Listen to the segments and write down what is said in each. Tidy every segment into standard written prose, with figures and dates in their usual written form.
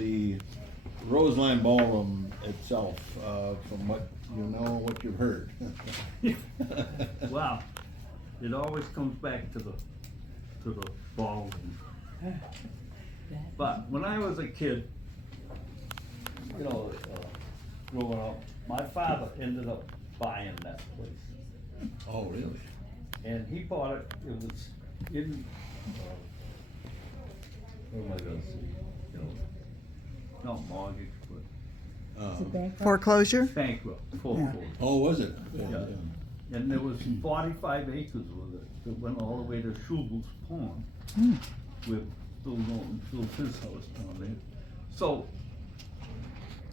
the Roseland ballroom itself, from what you know, what you've heard? Wow, it always comes back to the ballroom. But when I was a kid, you know, growing up, my father ended up buying that place. Oh, really? And he bought it, it was in, what am I gonna say, you know, not mortgage, but Is it bankrupt? Foreclosure? bankrupt, foreclosure. Oh, was it? Yeah. And there was 45 acres with it that went all the way to Schubel's Pond, where Bill Norton built his house down there. So,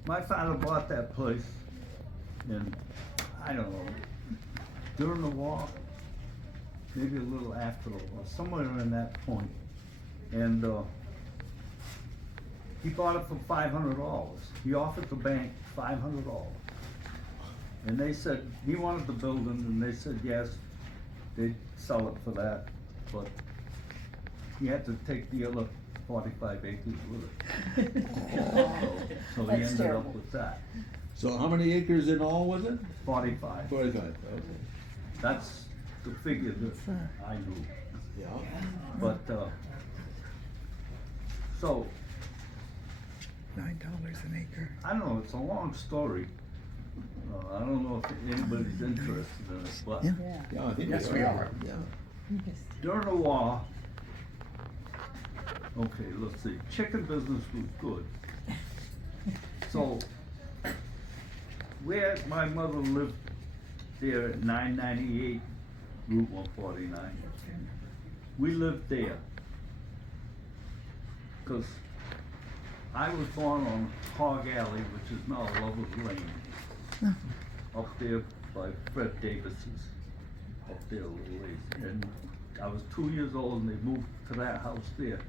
my father bought that place, and I don't know, during the war, maybe a little after the war, somewhere in that point. And he bought it for $500. He offered the bank $500. And they said, he wanted the building, and they said yes, they'd sell it for that, but he had to take the other 45 acres with it. So he That's ended terrible. up with that, So how many acres in all was it? 45. 45, okay. That's the figure that I knew. Yeah. But, so, $9 an acre. I don't know, it's a long story. I don't know if anybody's interested in it, but Yeah. Yeah. Yeah, I think Yes, we are. Yeah. Yes. during the war, okay, let's see, chicken business was good. So, where my mother lived there at 998 Route 149, we lived there. Cause I was born on Hog Alley, which is now Lover's Lane, up there by Fred Davis's, up there a little ways. And I was 2 years old and they moved to that house there.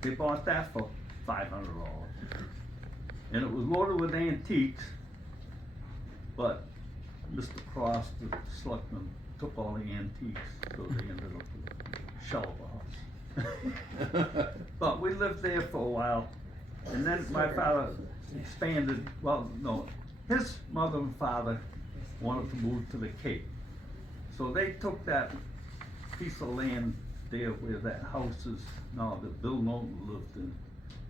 They bought that for $500. And it was loaded with antiques, but Mr. Cross, the selectman, took all the antiques, so they ended up with a shell of a house. But we lived there for a while, and then my father expanded, well, no, his mother and father wanted to move to the Cape. So they took that piece of land there where that house is now that Bill Norton lived in,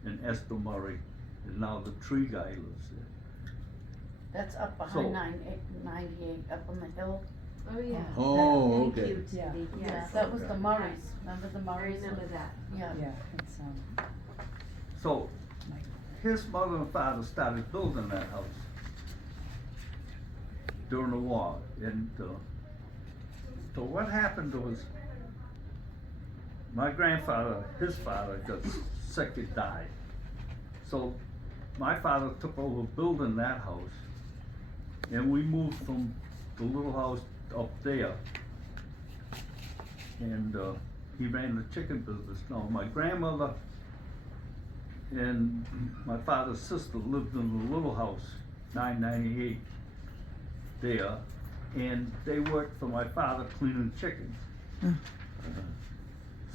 and Esther Murray, and now the tree guy lives there. That's up So- behind 98, up on the hill. Oh, yeah. Oh, Thank okay. you, Yeah. Judy. Yeah, Yes. that was the Murrays, remember the I Murrays? remember that. Yeah. Yeah, it's, So his mother and father started building that house during the war, and so what happened was my grandfather, his father, got sick and died. So my father took over building that house, and we moved from the little house up there, and he ran the chicken business. Now my grandmother and my father's sister lived in the little house, 998 there, and they worked for my father cleaning chickens.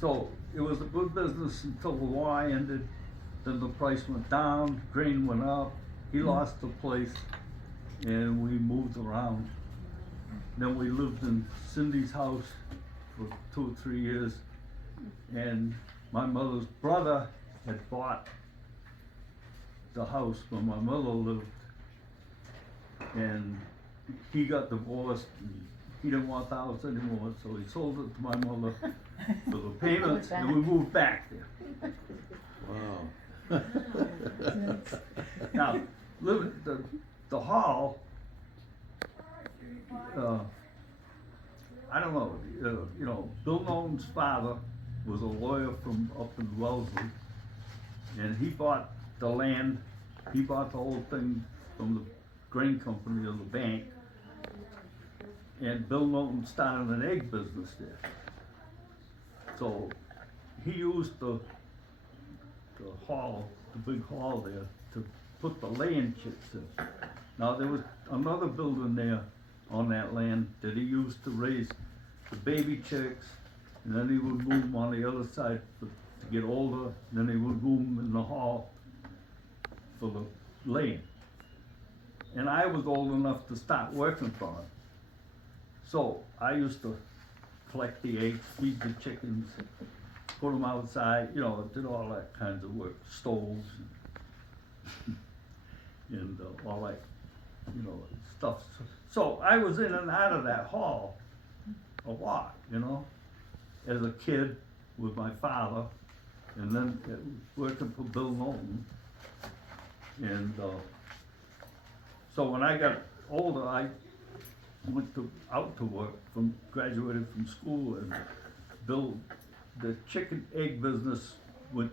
So it was a good business until the war ended, then the price went down, grain went up, he lost the place, and we moved around. Then we lived in Cindy's house for 2 or 3 years, and my mother's brother had bought the house where my mother lived, and he got divorced, and he didn't want the house anymore, so he sold it to my mother for the payments, and we moved back there. Wow. Now, the hall, I don't know, you know, Bill Norton's father was a lawyer from up in Wellesley, and he bought the land, he bought the whole thing from the grain company or the bank, and Bill Norton started an egg business there. So, he used the hall, the big hall there, to put the laying chicks in. Now, there was another building there on that land that he used to raise the baby chicks, and then he would move them on the other side to get older, and then he would move them in the hall. for the lane. And I was old enough to start working for him. So I used to collect the eggs, feed the chickens, put them outside, you know, did all that kinds of work, stoves and all that, you know, stuff. So I was in and out of that hall a lot, you know, as a kid with my father, and then working for Bill Knowlton. And so when I got older, I went out to work, graduated from school, and Bill, the chicken egg business went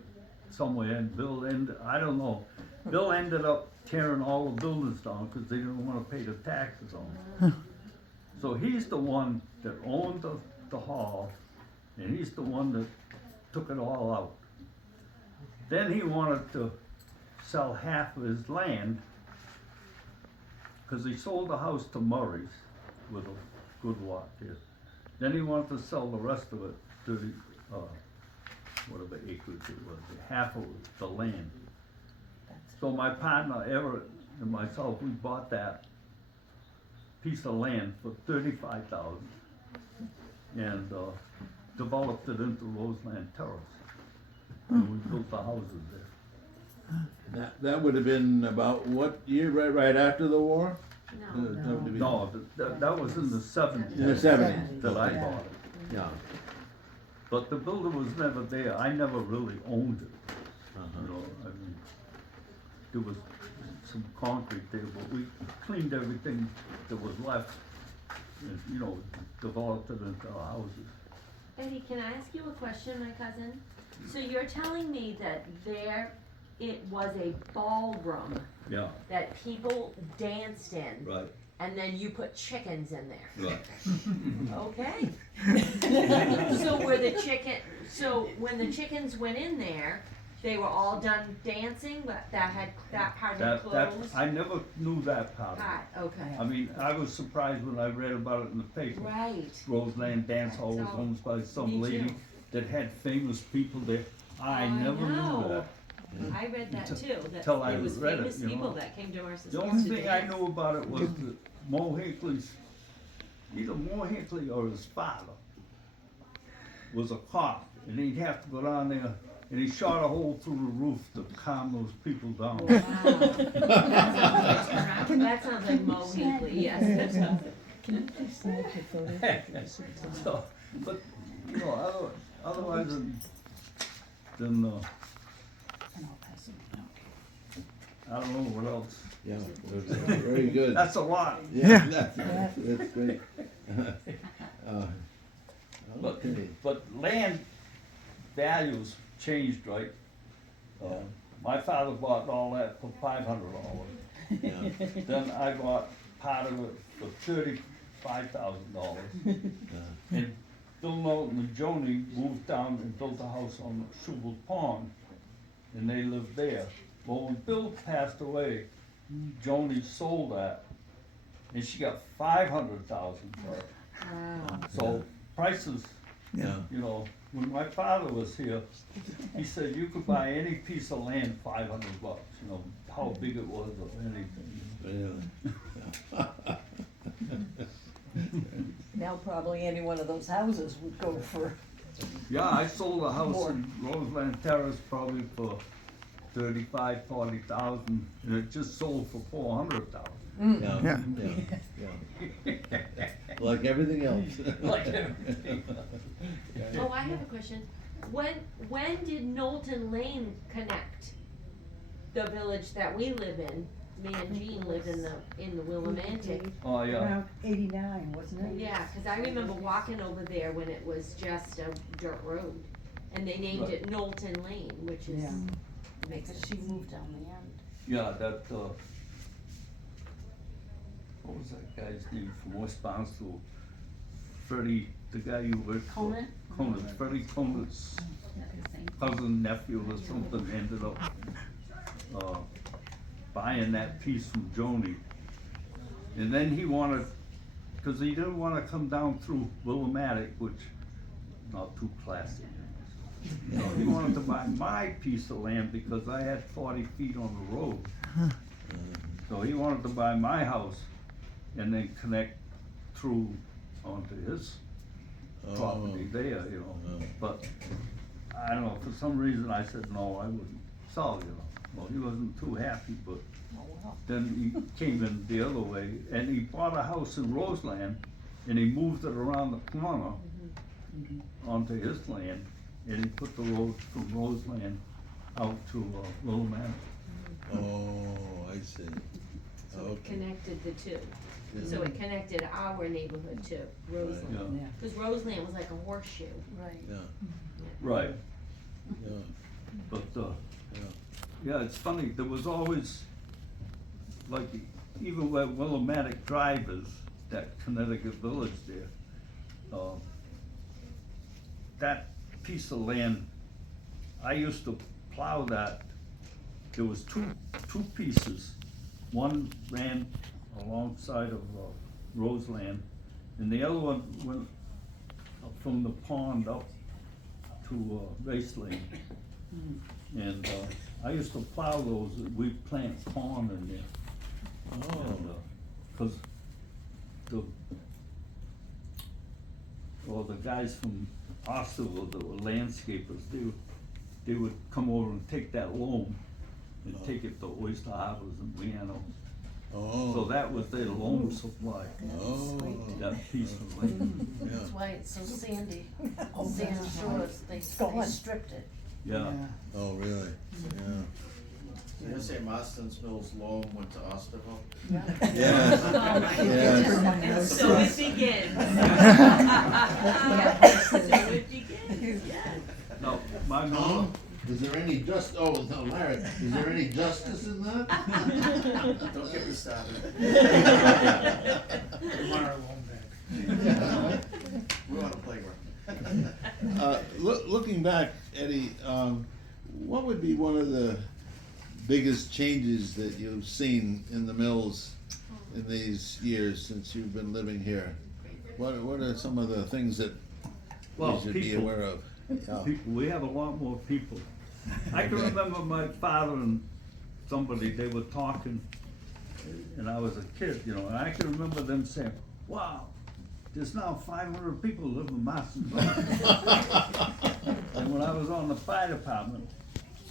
somewhere, and Bill ended up tearing all the buildings down because they didn't want to pay the taxes on it. So he's the one that owned the hall, and he's the one that took it all out. Then he wanted to sell half of his land, because he sold the house to Murray's with a good lot there. Then he wanted to sell the rest of it, 30, whatever acres it was, half of the land. So my partner Everett and myself, we bought that piece of land for $35,000 and developed it into Roseland Terrace. And we built the houses there. That would have been about what year, right after the war? No. No, that was in the '70s. In the 70s. That I bought it. Yeah. But the building was never there. I never really owned it. You know, I mean, there was some concrete there, but we cleaned everything that was left and, you know, developed it into our houses. Eddie, can I ask you a question, my cousin? So you're telling me that it was a ballroom Yeah, that people danced in, right, and then you put chickens in there? right. Okay. So when the chickens went in there, they were all done dancing, but that part had closed? I never knew that part of it. Okay. I mean, I was surprised when I read about it in the paper. Right. Roseland Dance Hall was So, owned by some me lady too. that had famous people there. I never knew know. that. I read that too, that Till I it was read it, famous you know. people that came to our The society. only thing I knew about it was that Mo Hinckley's, either Mo Hinckley or his father was a cop, and he'd have to go down there, and he shot a hole through the roof to calm those people down. That sounds like Mo Hinckley, yes. Can you please snap your photo? So, but, you know, otherwise than, I don't know what else. Yeah, very good. That's a lot. Yeah, that's great. Okay. But land values changed, right? My father bought all that for $500. Yeah. Then I bought part of it for $35,000. And Bill Knowlton and Joni moved down and built a house on Shubel Pond, and they lived there. Well, when Bill passed away, Joni sold that, and she got $500,000 for it. Wow. So prices, Yeah. you know, when my father was here, he said you could buy any piece of land $500, you know, how big it was or anything. Really. Now probably any one of those houses would go for, Yeah, I sold a house More. in Roseland Terrace probably for 35, 40,000, and it just sold for 400,000. Yeah, yeah. Like everything else. Like everything. Oh, I have a question. When did Knowlton Lane connect the village that we live in? Me and Jean lived in the Willimantic. Oh, yeah. around 89, wasn't it? Yeah, 'cause I remember walking over there when it was just a dirt road, and they named Right. it Knowlton Lane, which is, Yeah. makes Cause sense. she moved down the end. Yeah, that, what was that guy's name from West Barnstable? Freddie, the guy you were. Conant? Conant, Freddie Conant's cousin, nephew or something ended up, buying that piece from Joni. And then he wanted, cause he didn't wanna come down through Willimantic, which, not too classy. You know, he wanted to buy my piece of land because I had 40 feet on the road. So he wanted to buy my house and then connect through onto his property there, you know. But I don't know, for some reason I said, no, I wouldn't sell, you know. Well, he wasn't too happy, but then he came in the other way and he bought a house in Roseland and he moved it around the corner onto his land and he put the road from Roseland out to Little Man. Oh, I see. So it Okay. connected the two. So it connected our neighborhood to Roseland. Yeah, Cause Roseland was like a horseshoe. Right. Yeah, right, yeah, but, yeah. yeah, it's funny, there was always, like, even where Willimantic Drive is, that Connecticut village there, that piece of land, I used to plow that, there was two pieces. One ran alongside of Roseland, and the other one went up from the pond up to Roseland. And I used to plow those, we'd plant corn in there. Oh, And, 'cause the guys from Osterville that were landscapers, they would come over and take that loam and take it to Oyster Harbors and Leano. oh. So that was their loam supply, Oh, that piece of land. That's yeah, why it's so sandy, Oh, sandy that's shores, they gone. stripped it. Yeah, oh, really, yeah. So you say Marston's Mills loam went to Osterville? Yes, Oh my yes. goodness. And so it begins. So it begins, yes. no, my mom, Tom, is there any no, Larry, is there any justice in that? Don't get me started. We want a playground. Looking back, Eddie, what would be one of the biggest changes that you've seen in the mills in these years since you've been living here? What are some of the things that Well, we should be people. aware of? Yeah. people, we have a lot more people. I can remember my father and somebody, they were talking, and I was a kid, you know, and I can remember them saying, wow, there's now 500 people live in Marston. And when I was on the fire department,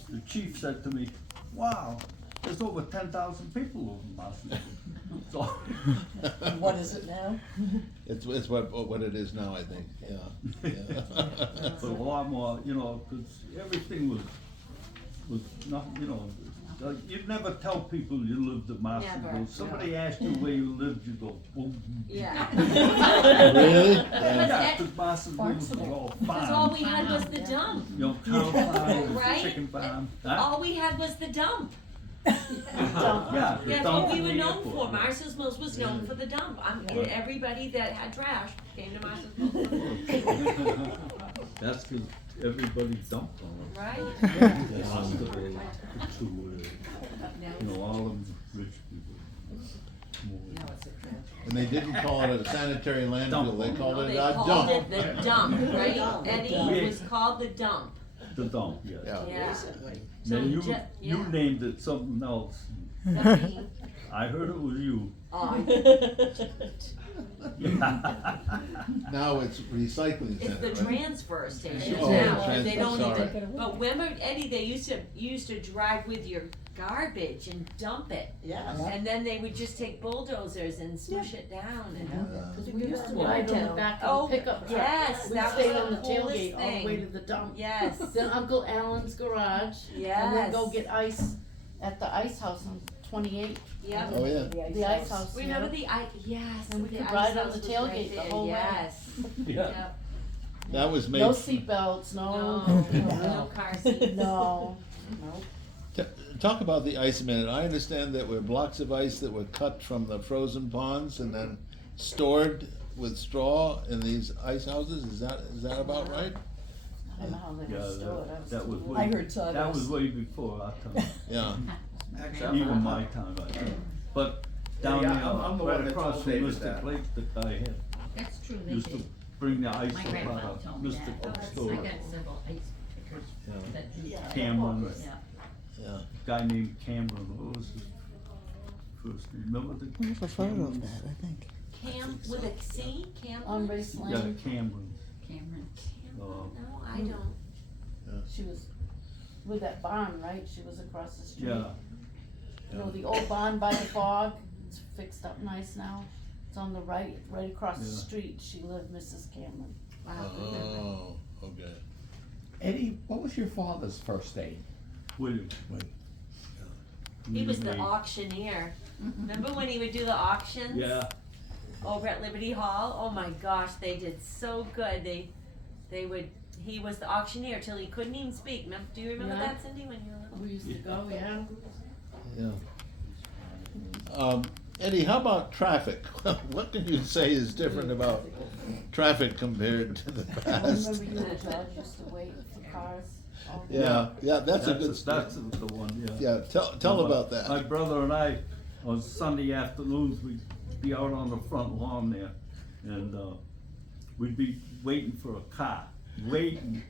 the chief said to me, wow, there's over 10,000 people live in Marston. So, What is it now? It's what it is now, I think, yeah, yeah. but a lot more, you know, 'cause everything was not, you know, you'd never tell people you lived at Marston. Never, If somebody asked you where you lived, you go, boom. Yeah. Really? Yeah, 'cause Marston was all Cause all farm, we had was the dump. you know, cow farm, Right? chicken farm. Huh? All we had was the dump. Yeah, the That's dump what we in were the known airport. for. Marston's Mills was known for the dump. And everybody that had trash came to Marston's Mills. That's 'cause everybody dumped on them. Right? Hospital, to, you know, all them rich people. And they didn't call it a sanitary landfill, they called No, it they a called dump. it the dump, right? Eddie, Yeah. it was called the dump. The dump, yeah. Yeah. Yeah. Then you, ju- you yeah. named it something else. Not me. I heard it was you. Oh, Now it's recycling it's center, the right? transfer station Oh, now. transfer, They don't sorry. even, but remember, Eddie, they used to drive with your garbage and dump it. Yeah. And then they would just take bulldozers and smush it down and. Yeah. We used to ride on the back Oh, of the pickup truck. yes, We'd that stay was on the the coolest tailgate all the way thing. to the dump. Yes, Then Uncle Alan's garage, and then go yes, get ice at the ice house on 28, yep. Oh, yeah. the ice house. Remember yeah. the yes, And we the could ice ride on house the was right tailgate the there, whole way. yes. Yeah. Yep. That was made. No seatbelts, no. No car seats. No. Talk about the ice a minute. I understand that were blocks of ice that were cut from the frozen ponds and then stored with straw in these ice houses. Is that about right? I don't know how they Yeah, were stored. that was I way, heard sawdust. that was way before our time, Yeah. Actually, even my time, I think. But down Yeah, there, I'm the one right that across told from David Mystic that. Lake that I had, That's true, they used to did. bring the ice My up grandfather out told of me Mystic that. Lake I store. got several ice Cameron, Yeah. guy named Cameron, what was his first name? Remember the? We have a photo of Camerons? that, I think. Cam, with a C, Cam? On Roseland. Yeah, Cameron. Cameron. No, I don't. She was with that barn, right? She was across the street. Yeah, You know, the old barn by the fog, it's fixed up nice now. It's on the right across the Yeah. street. She lived, Mrs. Cameron. Oh, okay. Eddie, what was your father's first name? William. He was the William auctioneer. Remember when he would do the auctions? Yeah, Over at Liberty Hall? Oh my gosh, they did so good. They would, he was the auctioneer till he couldn't even speak. Do you remember Yeah. that, Cindy, when you were little? We used to go, yeah. Yeah. Eddie, how about traffic? What can you say is different about traffic compared to the I past? remember you and George used to wait for cars all day. Yeah, that's a good story. That's the one, yeah. Yeah, tell about My that. brother and I, on Sunday afternoons, we'd be out on the front lawn there, and, we'd be waiting for a car, waiting.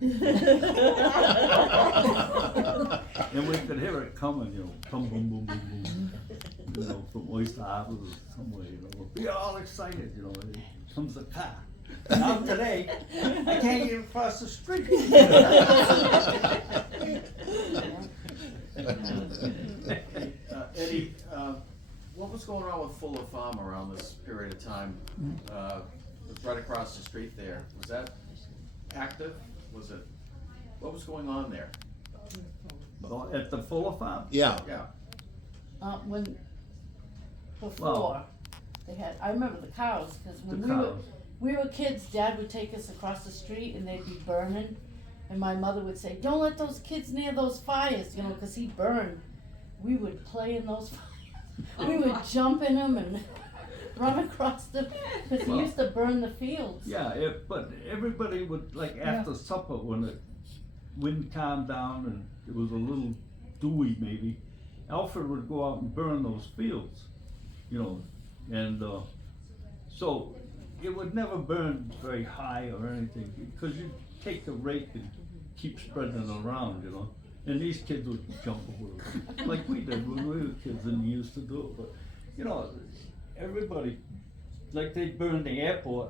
And we could hear it coming, you know, boom, boom, boom, boom, boom, you know, from Oyster Harbor or somewhere, you know, we'd be all excited, you know, and here comes the car. Now today, I can't get across the street. Eddie, what was going on with Fuller Farm around this period of time? It was right across the street there. Was that active? Was it, what was going on there? At the Fuller Farm? Yeah, Yeah. When, before, Well- they had, I remember the cows, cause when The we were, cows. we were kids, Dad would take us across the street and they'd be burning. And my mother would say, don't let those kids near those fires, you know, cause he burned. We would play in those fires. We would jump in them and run across them, cause he Well- used to burn the fields. Yeah, but everybody would, like, after supper, when the wind calmed down and it was a little dewy maybe, Alfred would go out and burn those fields, you know, and, so it would never burn very high or anything, because you take the rake and keep spreading it around, you know, and these kids would jump over it, like we did when we were kids and used to do it, but, you know, everybody, like they burn the airport,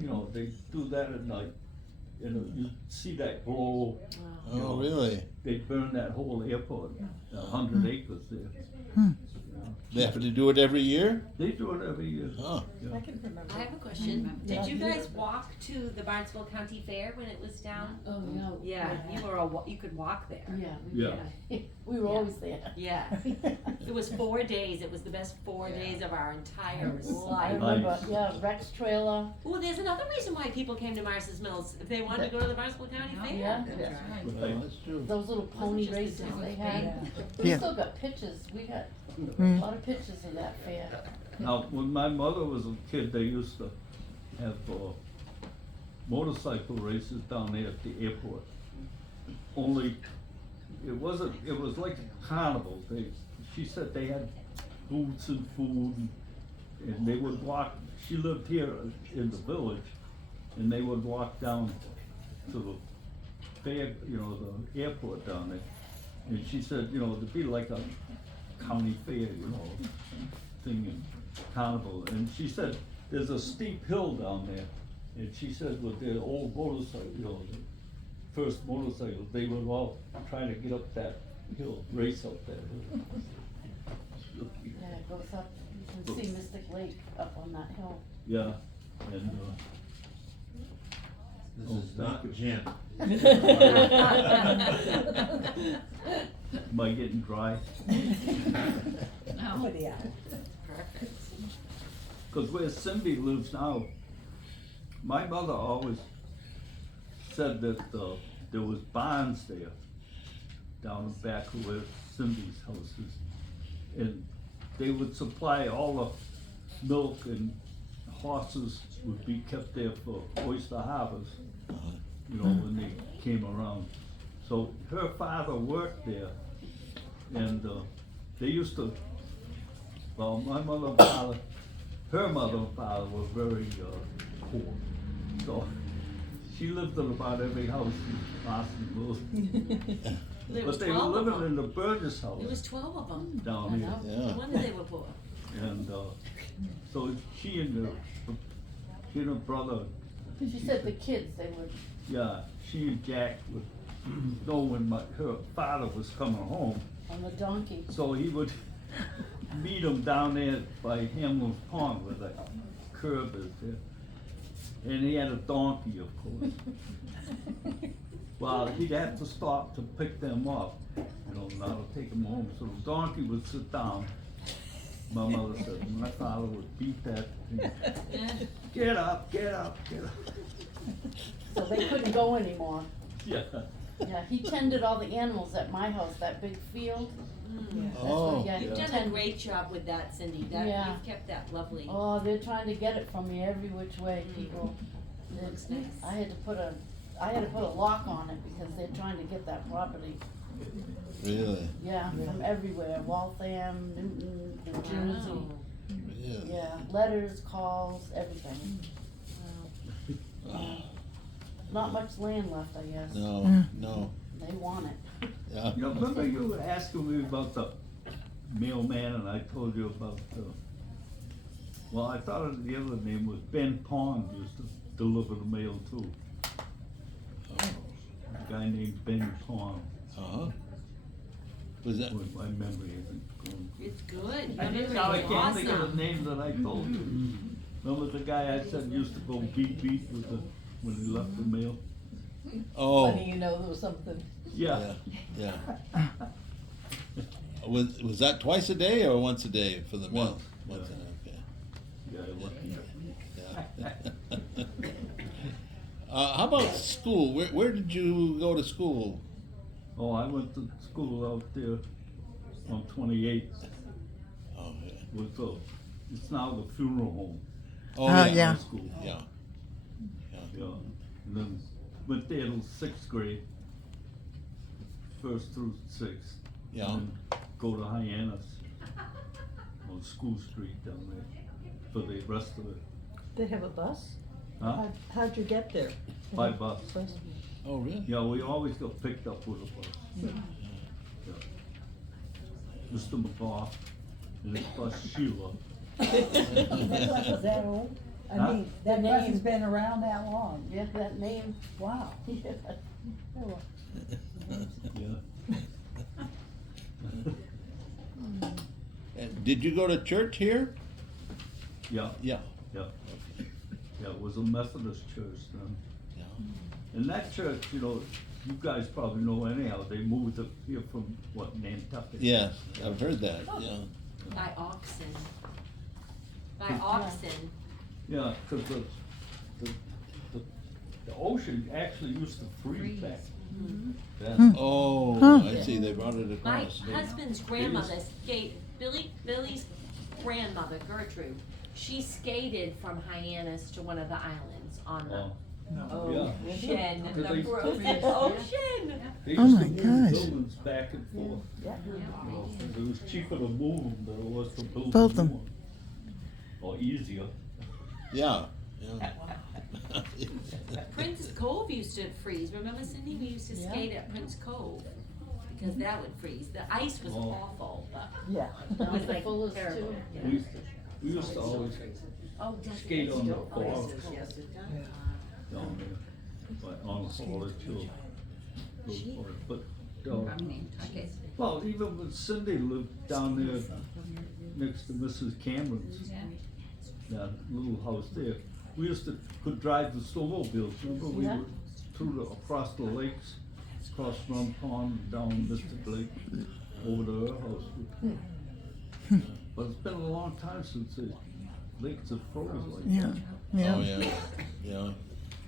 you know, they do that at night, and you see that glow. You know, oh, really? they burn that whole airport, 100 acres there. They have to do it every year? They do it every year. Oh, I can remember. I have a question. Yeah. Did you guys walk to the Barnstable County Fair when it was down? Oh, no. Yeah, you could walk there. Yeah, Yeah. we were Yeah. always there. Yeah, it was 4 days, it was the best 4 days of our entire I life. remember, Nice. yeah, Rex trailer, Well, there's another reason why people came to Marstons Mills, if they wanted to go to the Barnstable County Fair. yeah, Right. that's true. those little pony just a races town they fair. had. We Yeah. still got pictures, we got a Mm. lot of pictures of that fair. Now, when my mother was a kid, they used to have motorcycle races down there at the airport. Only, it was like a carnival. She said they had booths and food, and they would walk, she lived here in the village, and they would walk down to the fair, you know, the airport down there. And she said, you know, it'd be like a county fair, you know, thing in carnival. And she said, there's a steep hill down there. And she said with their old motorcycle, you know, the first motorcycles, they would all try to get up that hill, race up that hill. Yeah, it goes up, you can see Mystic Lake up on that hill. Yeah, and, This Oh, is not thank Jim. am I getting dry? But yeah. Perfect. Cause where Cindy lives now, my mother always said that, there was barns there, down the back of where Cindy's house is. And they would supply all the milk, and horses would be kept there for oyster harvest, you know, when they came around. So her father worked there, and, they used to, well, my mother and father, her mother and father were very, poor. So she lived in about every house in Marston. There But was they were 12 of living them. in the Burgess house There was 12 of them. down here. No Yeah. wonder they were poor. And, so she and her brother, She said the kids, they were, yeah, she and Jack would know when her father was coming home. on the donkey. So he would meet him down there by Hamlin's Pond where the curb is there. And he had a donkey, of course. Well, he'd have to stop to pick them up, not to take them home. So the donkey would sit down. My mother said, my father would beat that thing. Get up, get up, get up. So they couldn't go anymore. Yeah. Yeah, he tended all the animals at my house, that big field. That's Oh, what, yeah, he You've done a tended. great job with that, Cindy. That, Yeah. you've kept that lovely. Oh, they're trying to get it from me every which way, people. Looks nice. I had to put a lock on it because they're trying to get that property. really? Yeah, from everywhere, Waltham, Newton, New Jersey. Wow. Really? Yeah, letters, calls, everything. Not much land left, I guess. No, no, They want it. yeah. Remember you were asking me about the mailman and I told you about well, I thought the other name was Ben Pond used to deliver the mail too. A guy named Ben Pond. Uh-huh. Was that, Boy, my memory isn't going. It's good. I Your now I memory is can't think of the awesome. name that I told you. Remember the guy I said used to go beat with when he left the mail? oh, Funny, you know, there was something. yeah, yeah. Was that twice a day or once a day for the mail? Once, Once a day, Yeah, okay. Yeah. How about school? Where did you go to school? Oh, I went to school out there on 28th. Oh, yeah. It's now the funeral home. Oh, Oh, yeah. yeah. School. Yeah. Yeah, and then went there till 6th grade, 1st through 6th. Yeah. And then go to Hyannis on School Street down there for the rest of it. They have a bus? Huh? How'd you get there? By bus. Oh, really? Yeah, we always got picked up with a bus. Yeah. Mr. McGough and his bus Sheila. Is that old? I Huh? mean, that The bus name. has been around that long. Yeah, that name. Wow. Yeah. Yeah. And did you go to church here? Yeah, Yeah. yeah. Yeah, it was a Methodist church then. Yeah. And that church, you guys probably know anyhow, they moved up here from, Nantucket? Yeah, I've heard that, yeah. By Oxon. By Oxon. Yeah, cause the ocean actually used to freeze back then. Oh, I see, they brought it My across. husband's grandmother Billy's grandmother, Gertrude, she skated from Hyannis to one of the islands on the Oh, yeah. ocean, Cause the they- frozen ocean. They Oh used my to move gosh. buildings back and forth. Yeah. It was cheaper to move them than it was to build Build them. them. Or easier. Yeah, yeah. Prince Cove used to freeze. Remember, Cindy? We used to Yeah. skate at Prince Cove because that would freeze. The ice was Oh. awful, but Yeah. it Down was at the like Fullers terrible. too. Yeah. We used to always Oh, does it? skate on the Oh, bar yes, yes, it does. down there, like on the Haulage Hill. Those bars. But, Okay. well, even when Cindy lived down there next to Mrs. Cameron's, that little house there, we used to, could drive the snowmobiles, remember? We Yeah. were across the lakes, across Rum Pond, and down Mystic Lake, over to her house. But it's been a long time since the lakes have frozen like Yeah, that. Oh, yeah. yeah, yeah.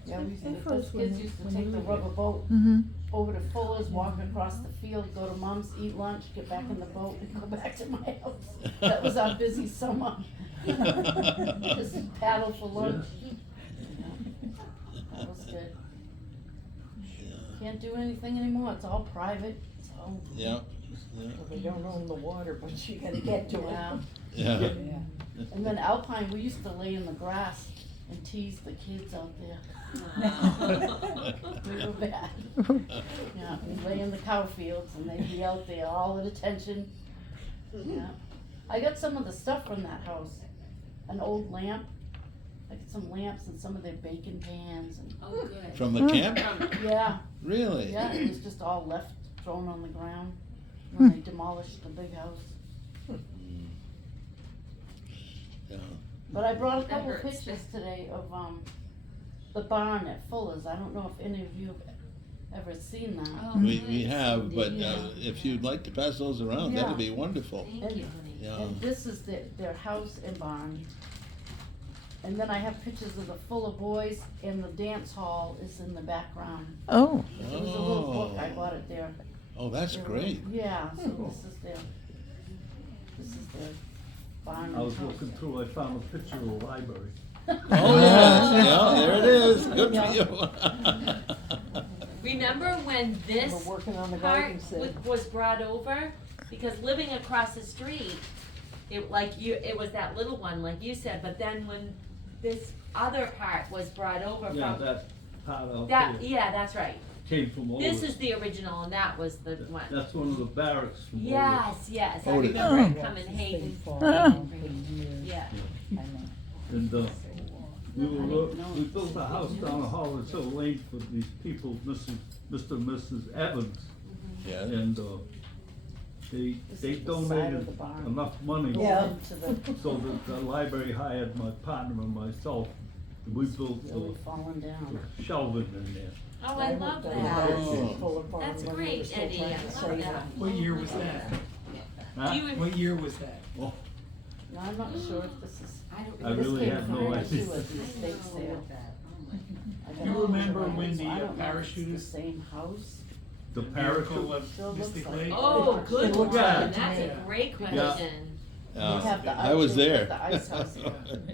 Yeah, we used to, They those froze when kids they- used to when take they the were rubber boat Mm-hmm. over to Fuller's, walk across the field, go to mom's, eat lunch, get back in the boat and go back to my house. That was our busy summer. Just paddle for lunch. That was good. Can't do anything anymore, it's all private, so. Yeah, yeah, Well, they don't own the water, but you gotta get to it. Yeah. yeah. Yeah. And then Alpine, we used to lay in the grass and tease the kids out there. We were bad. Yeah, we'd lay in the cow fields and they'd be out there, all at attention. Yeah. I got some of the stuff from that house. An old lamp. I got some lamps and some of their bacon pans and, Oh, good. From the camp? yeah, Really? yeah, it was just all left, thrown on the ground when they demolished the big house. Yeah. But I brought a That couple hurts. pictures today of, the barn at Fuller's. I don't know if any of you have ever seen that. Oh, We nice. have, but Yeah. if you'd like to pass those around, Yeah. that'd be wonderful. Thank you, honey. Yeah. And this is their house and barn. And then I have pictures of the Fuller boys, and the dance hall is in the background. Oh, It was a little book, I bought it there. Oh, that's They were- great. Yeah, so this is their barn and I was house. looking through, I found a picture of the library. Oh, yeah, yeah, there it is. Good for you. Remember when this We're working on the part garden set. was brought over? Because living across the street, it was that little one, like you said, but then when this other part was brought over Yeah, from, that part out that, there yeah, that's right. came from over. This is the original and that was the one. That's one of the barracks from over. Yes, yes, I Oh, it is. remember it Oh. coming They hating, fall Ah. down for years. yeah. I know. And, we didn't know we it built was a house down a Hollis Hill Lane for these people, Mr. and Mrs. Evans. Yeah. And, they This is the side donated of the barn. enough money Go Yeah. into the, so that the library hired my partner and myself. We built really falling down. shelving in there. Oh, I love worked on that. the house full of That's farm when we were great, still Eddie, trying I to love save that. it. What year was that? Huh? Do you, What year was that? Oh, No, I'm not sure if this is, I really have no this came idea. from the estate sale. I Do got you all remember the when names. the I don't know if it's parachutist- the same house. The Miracle parachute. of Still looks Mystic like Lake? it. oh, good It one, looks that's like a great question. They have the I was they have there. The ice house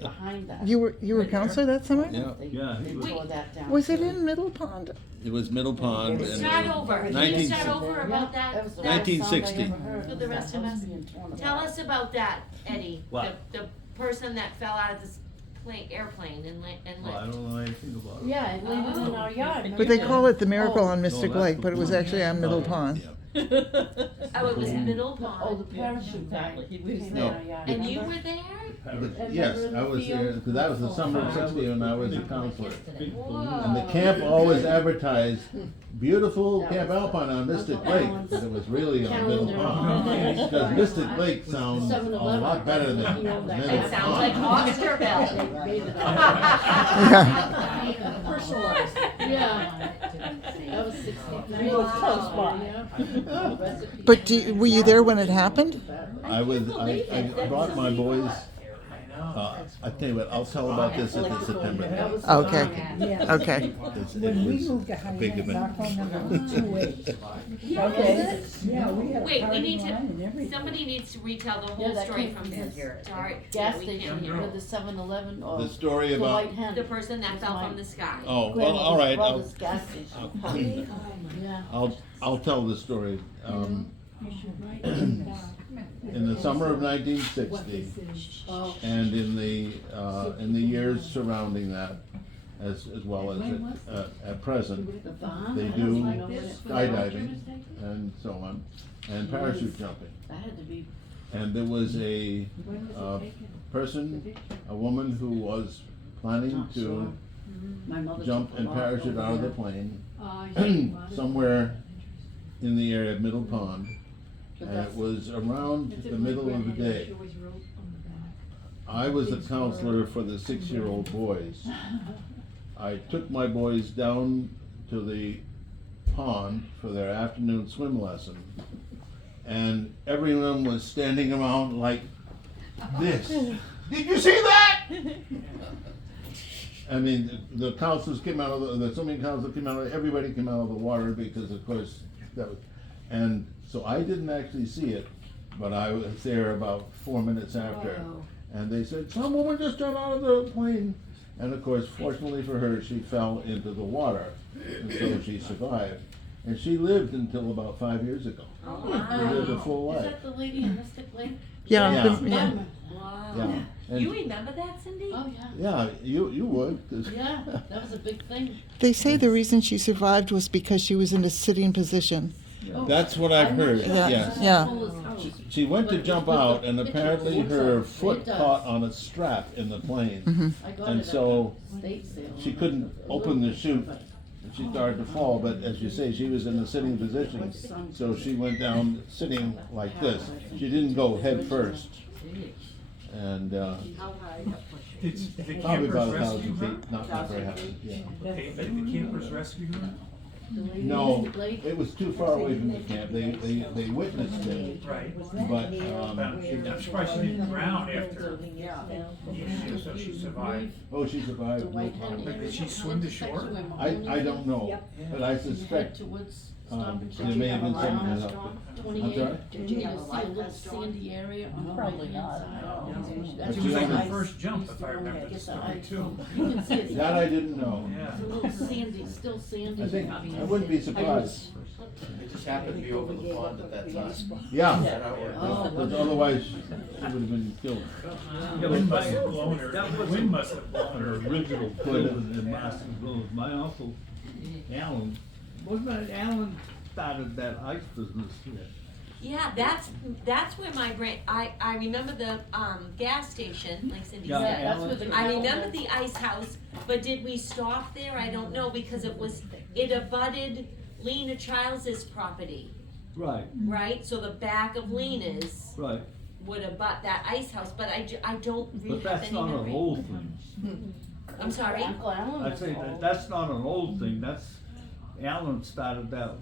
behind that. you were a counselor that summer? Yeah. They, Yeah, they he was- tore that down. Was it too. in Middle Pond? It was Middle Pond. and- Start over, can you 19 start over Yeah, about that? was the that- last sound I 1960. ever heard, For was the that rest of house us. being torn Tell apart. us about that, Eddie, What? the person that fell out of this airplane and Well, I don't know anything about it. Yeah, it landed in our yard. But they remember? call it the Miracle on No, Mystic that's Lake, the but it was pond. actually on Middle Pond. Yeah. Oh, it was Middle Oh, the Pond, parachute guy came in No. our yard, and you remember? were there? Parachute. Yes, I was there, because that was the summer of '60 when I was a counselor. Big Whoa. And the camp always advertised, beautiful That Camp was the- Alpine on Mystic Uncle Lake, Alan's but it was really on Middle calendar. Pond. Because Mystic Lake sounds a 7-Eleven. lot better than He owned that Middle It sounds like Pond. Osterville. They made it Yeah. Personalized. Yeah. That was 63. It was close by. Yeah. Recipe. But were you there when it happened? I brought my boys, I tell you what, I'll tell about this at the September That meeting. was Okay. Yeah. Okay. It When we was moved to a Hyannis, big our event. phone number was 2-8. Yeah, Okay, yeah, we had a Wait, we party need line and to, everything. somebody needs to retell the Yeah, whole that story came from from his his start. gas Yeah, we station can't hear with the 7-Eleven or The story the about, White Hen. the person that fell from the sky. oh, well, all right, Grandmother's gas station. Yeah. I'll tell the story. In the summer of 1960, Oh, and in the years surrounding that, as well as at present, the barn? they I don't do even know when it- skydiving and so on, and parachute jumping. That had to be, And there was a person, a woman who was planning not sure. to My mother jump took a and lot parachute over out of the there. plane somewhere in the area of Middle Pond. But And it that's- was around the middle of the day. I was a counselor for the 6-year-old boys. I took my boys down to the pond for their afternoon swim lesson. And everyone was standing around like this. Did you see that? I mean, the counselors came out of the swimming counselor came out of, everybody came out of the water because of course that was, and so I didn't actually see it, but I was there about 4 minutes after. Wow. And they said, some woman just got out of the plane. And of course, fortunately for her, she fell into the water, and so she survived. And she lived until about 5 years ago. Oh, She lived a wow. full Is life. that the lady in Mystic Lake? Yeah. Yeah. the- yeah. Wow. Yeah, You remember that, Cindy? Oh, yeah. Yeah, you would, 'cause- Yeah, that was a big thing. They say the reason she survived was because she was in a sitting position. Oh, That's what I've I'm not heard, sure Yeah, yes. yeah. Fullest house. She went to But jump with the out, and picture, apparently it looks her like foot it does. caught on a strap in the plane. I got and it at so the state sale. She couldn't open the chute, and she started to fall, but as you say, she was in a sitting position, so she went down sitting like this. She didn't go head first. And, Did the probably campers about rescue 1,000 her? feet, not very high, yeah. Did the campers rescue her? The lady No, in the lake. it was too far away from the camp, they witnessed it, Right. but, I'm surprised she didn't drown after, so she survived. oh, she The survived, no white problem. But did she swim to shore? I don't know, but I Head suspect, towards Stop and there Shop. may have been something that happened. I'm 28, sorry? did you see a little sandy area on the Probably right-hand not. side? But She you was on know- her first jump, if I remember the Get the story ice. too. You can see it's That I didn't know. Yeah. a little sandy, still sandy. I think, I wouldn't be surprised. It just happened to be over the pond at that time. Yeah, Is that how it worked? Oh. but otherwise, she would have been killed. The wind must have blown her, That the was wind must have blown Her her. original building in Marston. My uncle, Alan, wasn't it Alan started that ice business here? Yeah, that's where my brain, I remember the, gas station, like Cindy Yeah, said. That's where the I cattle remember was. the ice house, but did we stop there? I don't know, because it abutted Lena Childs' property, Right, right? So the back of Lena's right, would abut that ice house, but I don't really but have that's any not an memory. old thing. I'm sorry? Uncle Alan I was say old. that's not an old thing, that's, Alan started that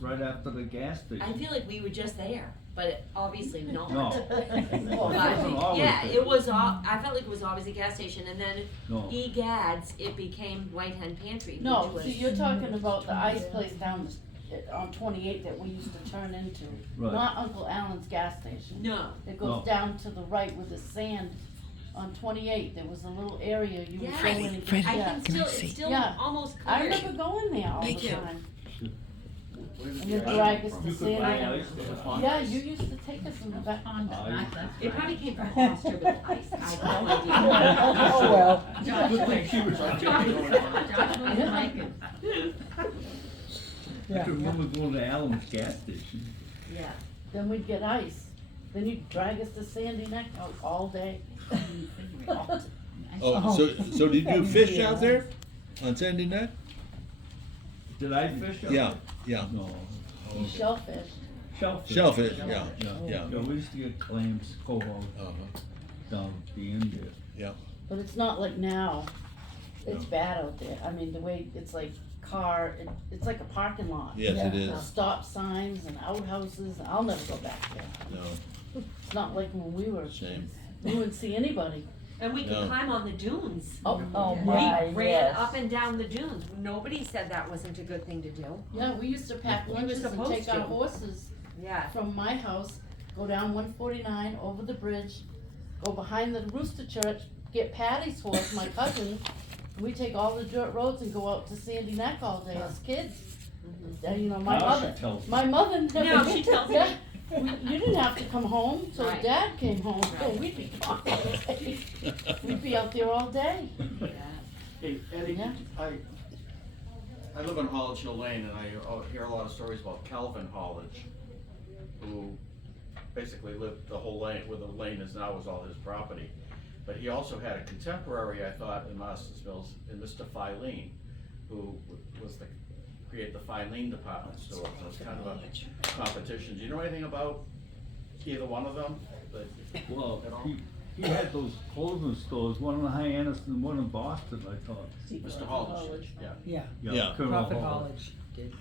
right after the gas I station. feel like we were just there, but obviously not. No. Well, It wasn't always Yeah, there. it was, I felt like it was always a gas station, and then No. egads, it became White Hen Pantry, which No, was. see, you're talking about the ice place down on 28 that we used to turn into, Right. not Uncle Alan's gas station. No, It goes No. down to the right with the sand on 28, there was a little area you would Yeah. go in and Freddie, get I gas. can Can I still, see? it's still Yeah. almost I clear. remember going there all the Thank you. time. Where did And the then ice drag come us from? to You could buy Santa. ice The there. pond Yeah, ice? you used to take us in the back. It probably came from Foster, but I have no idea. Oh, well. Good thing she was on I can remember going to Alan's gas station. Yeah. Then we'd get ice. Then you'd drag us to Sandy Neck out all day. Oh, so did you fish out there on Sandy Neck? Did I fish? up Yeah, there? yeah. No. Shellfish. Shellfish. Shellfish, yeah, yeah. Yeah, we used to get clams, coho Uh-huh, down at the end there. yeah. But it's not like now. It's bad out there. I mean, the way it's like it's like a parking lot. Yes, it Yeah. is. Stop signs and outhouses. I'll never go back there. No, It's not like when we were, shame. we wouldn't see anybody. And we could No. climb on the dunes. Oh, Oh, We my, ran yes. up and down the dunes. Nobody said that wasn't a good thing to do. yeah, we used to pack We were lunches and supposed take our to. horses Yeah. from my house, go down 149 over the bridge, go behind the Rooster Church, get Patty's horse, my cousin. We take all the dirt roads and go out to Sandy Neck all day as kids. And, you know, my Now mother, she tells me. my mother never. Now she tells me. Yeah, you didn't have to come home till Right. Dad came home, so Right. we'd be gone all day. We'd be out there all day. Hey, Eddie, Yeah. I live on Hollage Hill Lane, and I hear a lot of stories about Calvin Hollage, who basically lived the whole lane, where the lane is now, was all his property. But he also had a contemporary, I thought, in Marston's Mills, in Mr. Filene, who created the Filene department store, so it's kind of a competition. Do you know anything about either one of them? Well, At all? he had those clothing stores, one in Hyannis and one in Boston, I thought. Mr. Hollage, yeah. Yeah, Yeah. Colonel Crawford Hall. College did.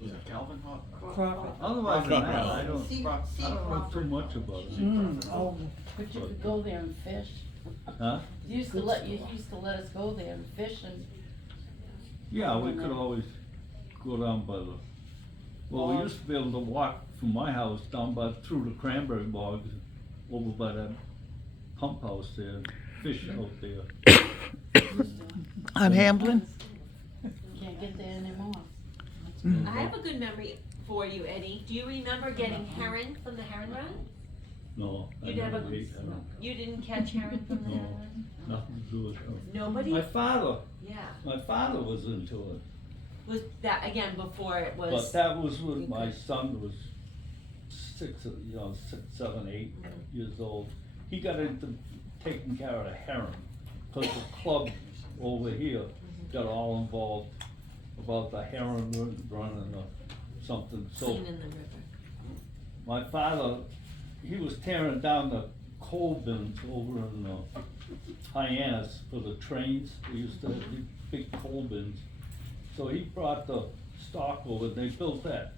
Was it Calvin Hollage? Crawford. Otherwise than that, Crawford. I don't know too much about it. Oh, But you could go there and fish. Huh? You used to let us go there and fish and. Yeah, we could always go down by the, well, we used to be able to walk from my house down through the cranberry bogs, over by that pump house there, and fish out there. On Hamblin? Can't get there anymore. I have a good memory for you, Eddie. Do you remember getting herring from the herring run? No, I You never, never ate herring. you didn't catch herring from there? No, nothing to do with herring. Nobody? My father Yeah. was into it, Was that, again, before it but was, that was when my son was 6, 7, 8 years old. He got into taking care of the herring, cause the club over here got all involved about the herring running or something, so. cleaning the river? My father, he was tearing down the coal bins over in Hyannis for the trains. They used to have these big coal bins. So he brought the stock over, they built that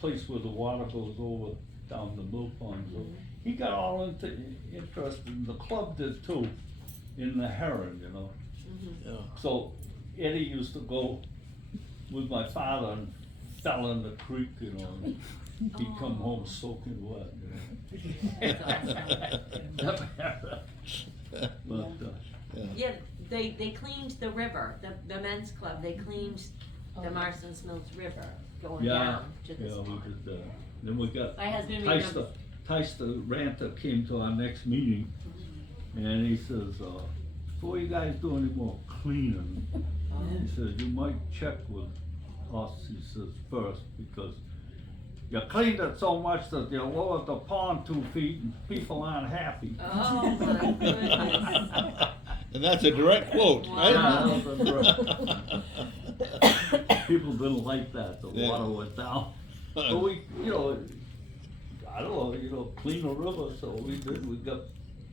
place where the water goes over down the mill pond. So he got all interested, and the club did too, in the herring, you know. Yeah. So Eddie used to go with my father and fell in the creek, you know, and he'd come home soaking wet, you know. But, Yeah, they cleaned the river, the men's club, they cleaned the Marston's Mills River going yeah, down to yeah, this we pond. did that. Then we got My husband Tice remembers. the ranter came to our next meeting, and he says, before you guys do any more cleaning, he says, you might check with us, he says, first, because you cleaned it so much that you lowered the pond 2 feet and people aren't happy. Oh my goodness. And that's a direct quote, right? Wow. People didn't like that, the Yeah. water went down. But we, you know, I don't know, clean the river, so we did, we got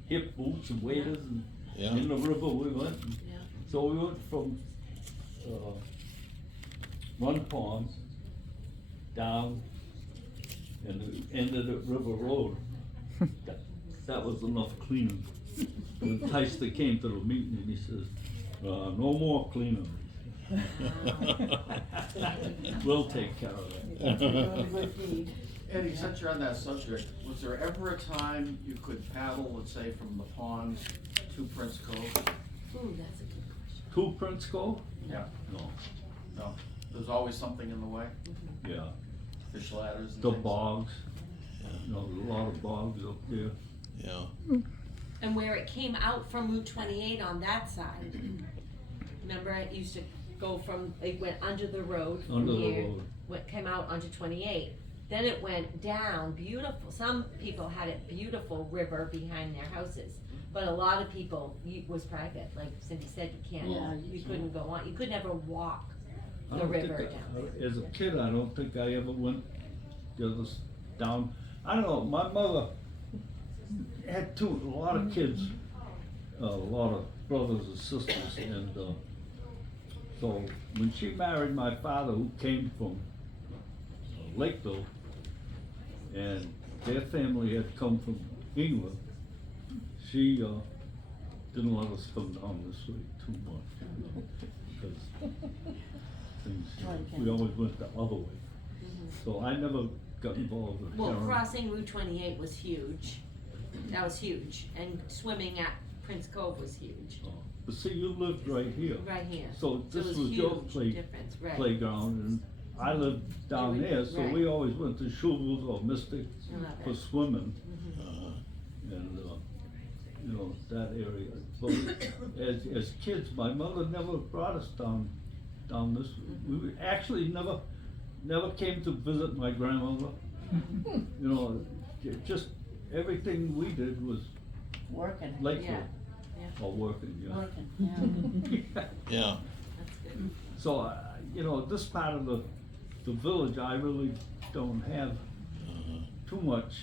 hip boots and waders and Yeah. in the river we went. And Yeah. so we went from, Run Pond down and ended at River Road. That was enough cleaning. And Tyster came to the meeting and he says, no more cleaning. We'll take care of it. Eddie, since you're on that subject, was there ever a time you could paddle, let's say, from the pond to Prince Cove? Ooh, that's a good question. To Prince Cove? Yeah. No, No, there's always something in the way, yeah, fish ladders and the things. bogs, there's a lot of bogs up there. Yeah. And where it came out from Route 28 on that side, remember it used to go from, it went under the road from Under the here, road. came out onto 28. Then it went down, beautiful, some people had it beautiful river behind their houses. But a lot of people, was private, like Cindy said, you Yeah, can't, you you couldn't go on, you could never walk I the don't think river I- down. As a kid, I don't think I ever went the other down. I don't know, my mother had a lot of kids, a lot of brothers and sisters, and, so when she married my father, who came from Lakeville, and their family had come from England, she, didn't let us come down this way too much, because we always went the other way. So I never got involved with Well, herring. crossing Route 28 was huge, that was huge, and swimming at Prince Cove was huge, But see, you lived right here. right here. So So it this was was your huge difference, right. playground, and I lived down would- there, so right. we always went to Schubel's or Mystic I love for it. swimming, Mhm. and, that area. But as kids, my mother never brought us down this, we actually never came to visit my grandmother. Just everything we did was Working, Lakeville, Yeah. or working, yeah. working, yeah. Yeah. That's good. So, this part of the village, I really don't have too much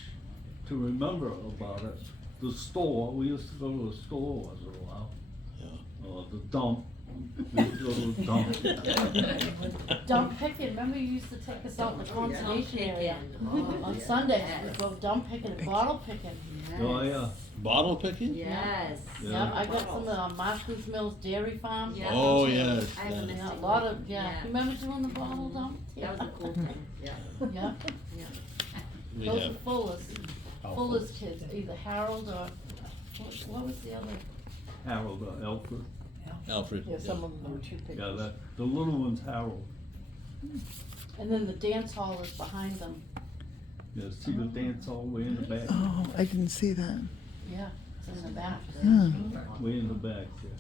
to remember about it. The store, we used to go to the store once in a while. The dump, we used to go to the dump. Dump picking, remember you used to take us out in the conservation area? On Sundays, we'd go dump picking and bottle picking. Oh, yeah. Bottle picking? Yes. Yeah. Yeah, I got some of Marston's Mills Dairy Farm. Yeah. Oh, yes. I have a yeah. mystic Yeah, a lot of, one. yeah, you remember doing the bottle dump? That was a cool thing, yeah. Yeah, We those have, are Fuller's kids, either Harold or, what was the other? Harold, Alfred, Alfred. Yeah, some of them were too big. yeah, the little one's Harold. And then the dance hall is behind them. Yeah, see the dance hall way in the back, Oh, I didn't see that. Yeah, it's in the back. way in the back, yeah.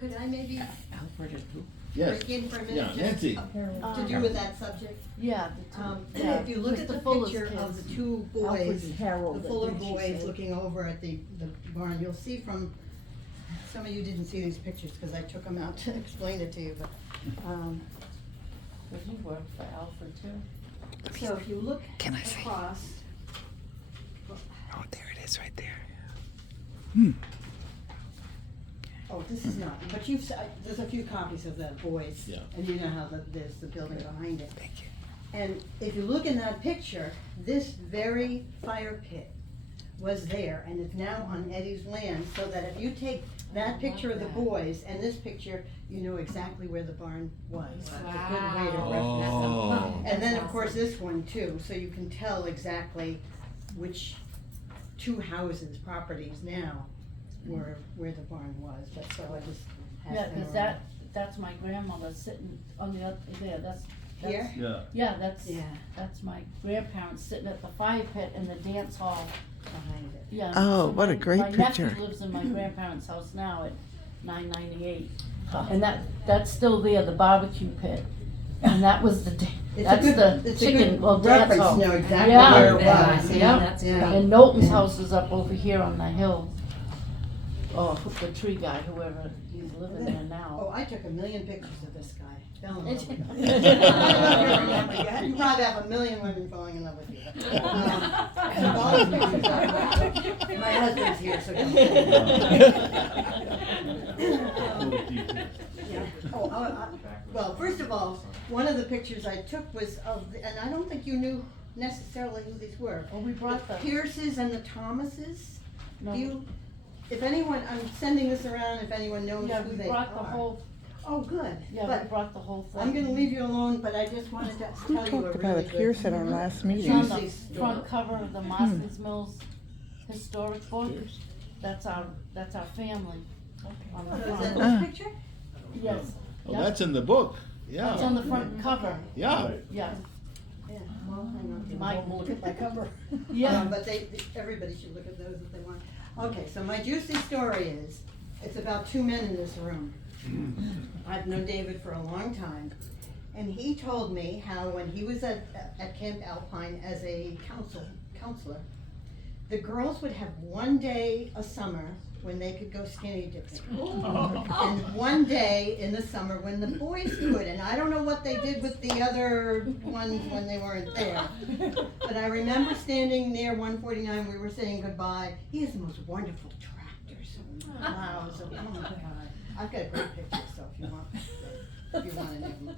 Could I maybe Alfred and who? Yes, break in for a minute? yeah, just Nancy. To do with that subject? Yeah, yeah, If you look at just the Fuller's picture of kids. the two Alfred boys, and Harold, the I Fuller think she boys said. looking over at the barn, you'll see from, some of you didn't see these pictures, cause I took them out to explain it to you, but, Did you work for Alfred too? so if you look Can I see? across, Oh, there it is, right there. oh, this is not, but there's a few copies of the boys. Yeah. And you know how there's the building behind it. Thank you. And if you look in that picture, this very fire pit was there, and it's now on Eddie's land, so that if you take that picture of the boys and this picture, you know exactly where the barn was. It's a good way to reference them. Oh. And then, of course, this one too, so you can tell exactly which two houses, properties now, were where the barn was, but so I just Yeah, passed them cause around. that's my grandmother sitting on the other, there, that's. Here? Yeah, Yeah, that's, Yeah. that's my grandparents sitting at the fire pit in the dance hall. Behind it. Yeah. Oh, so what a my- great My nephew picture. lives in my grandparents' house now at 998. And that's still there, the barbecue pit. And that was the, It's a that's good- the it's a chicken, good well, dance reference, hall. know exactly Yeah. where it Yeah, was. yeah. Yeah. And Knowlton's Yeah. house is up over here on the hill. Oh, the tree guy, whoever, he's living there Oh, now. I took a million pictures of this guy. Fell in love with him. Yeah. I don't know if you remember, you probably have a million women falling in love with you. So all these pictures are, my husband's here, so don't little details. Yeah. Oh, well, first of all, one of the pictures I took was of, and I don't think you knew necessarily who these were. Well, we brought The the, Pierces and the Thomases. no, If anyone, I'm sending this around, if anyone knows yeah, who we they brought the are. whole, Oh, good, yeah, we but brought the whole thing. I'm gonna leave you alone, but I just wanted to Who tell you a talked about really a good. Pierce at our last It's meeting? on the Juicy front cover of the Marston's Mills historic book. That's our family on the Oh, is that front. this Ah. picture? Yes, Oh, yeah, that's in the book, it's yeah, on the front cover, yeah. yeah, Yeah, well, hang on. My- Look at my cover. yeah. But everybody should look at those if they want. Okay, so my juicy story is, it's about two men in this room. I've known David for a long time, and he told me how when he was at Camp Alpine as a counselor, the girls would have one day a summer when they could go skinny dipping. And one day in the summer when the boys could, and I don't know what they did with the other ones when they weren't there. But I remember standing near 149, we were saying goodbye. He has the most wonderful tractors and plows, and oh my God. I've got a great picture, so if you want any of them.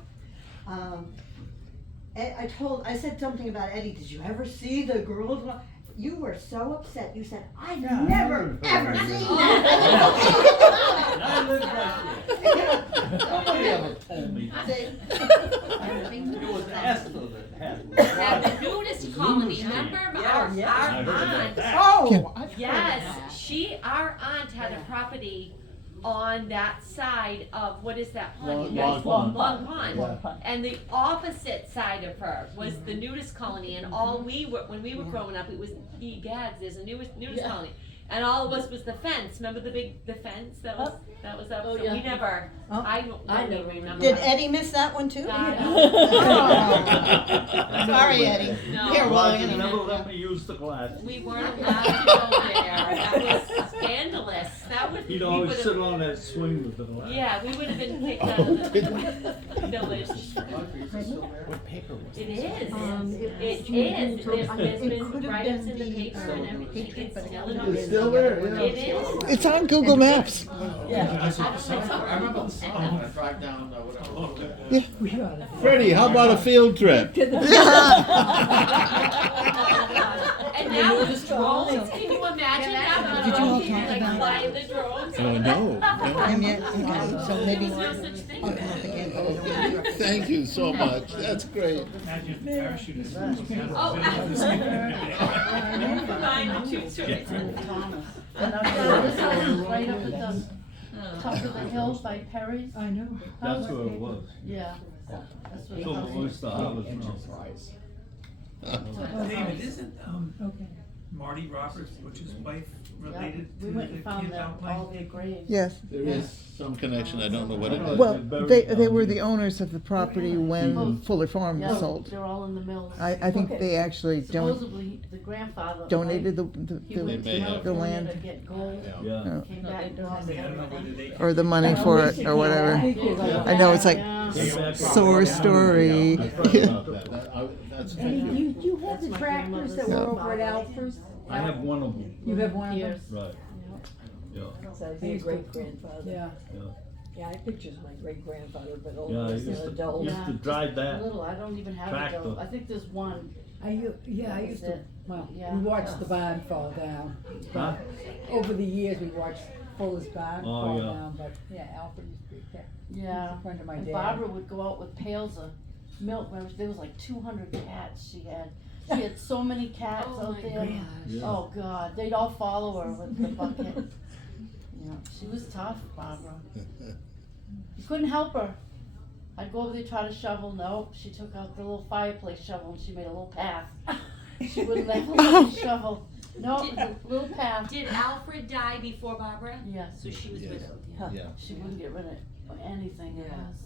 I said something about Eddie, did you ever see the girls? You were so upset, you said, I've never, ever seen that. I live right there. Nobody ever told me that. It was Esther that had. At the nudist colony, remember? Our I heard about aunt, that. Oh, I've heard yes, our aunt had a property on that side of, what is that pond? you guys- Long Pond. Long Pond. Yeah. And the opposite side of her was the nudist colony, and all we were, when we were growing up, it was, egads, there's a nudist Yeah. colony. And all of us was the fence, remember the fence that was up, Oh, so yeah. we never, Oh. I don't even remember. Did Eddie miss that one too? God, Sorry, Eddie. No. Here, well, Roger you know. never let me use the glass. We weren't allowed to go there, that was scandalous, that would, we He'd always would've- sit on that swing with the glass. yeah, we would have been kicked out of the village. What paper was It this? is, It it is, there's been write-ups in the paper and everything, it's still in It's still there, yeah. It is. It's on Google Maps. I remember the song, I drive down, whatever. Freddie, how about a field trip? And now with drones, can you imagine that? Did you all You can, talk like, about fly the drones. Oh, no. So maybe. There's no such thing. Thank you so much, that's great. Imagine parachutists. Oh. Combine the two stories. And our this is right up at the top of the hill by Perry's. I know. That's where it was. Yeah, that's what So it was. Oyster Harbor's now. David, isn't, Marty Roberts, Butch's wife, related We to went the and found kid them, out all by? their graves. Yes. There is some connection, I don't know what it is. Well, they were the owners of the property when Fuller Farm was Yeah, sold. they're all in the mills. I think they actually Supposedly, the grandfather. donated He went They may to have. the California land to get gold, Yeah. came back and lost I don't know whether everything. they. or the money for it or whatever. I know, it's like Yeah. sore story. I've heard about that. That's, thank And you. you have That's the my tractors that were grandmother's over at Alfred's? I have one of them, You have one of them? Years. right, yeah, So I'd be a great grandfather. Yeah. yeah. Yeah, I pictures my great grandfather, but Yeah, older I as used an to, adult. used to drive that. Little, I don't even have a Tractor. dope. I think there's one. I used to, it. well, Yeah. we watched the barn fall down. Huh? Over the years, we watched Fuller's barn Oh, fall yeah. down, but yeah, Alfred used to be a cat. Yeah. He's a friend of my And dad. Barbara would go out with pails of milk. Remember, there was like 200 cats she had. She had so many cats Oh out my there. gosh. Yeah. Oh God, they'd all follow her with the bucket. Yeah, she was tough, Barbara. You couldn't help her. I'd go over there try to shovel. No, she took out the little fireplace shovel and she made a little path. She wouldn't let me shovel. No, Did- a little path. Did Alfred die before Barbara? Yes. So she was Yes. widowed. Yeah. She wouldn't get rid of anything, Yeah.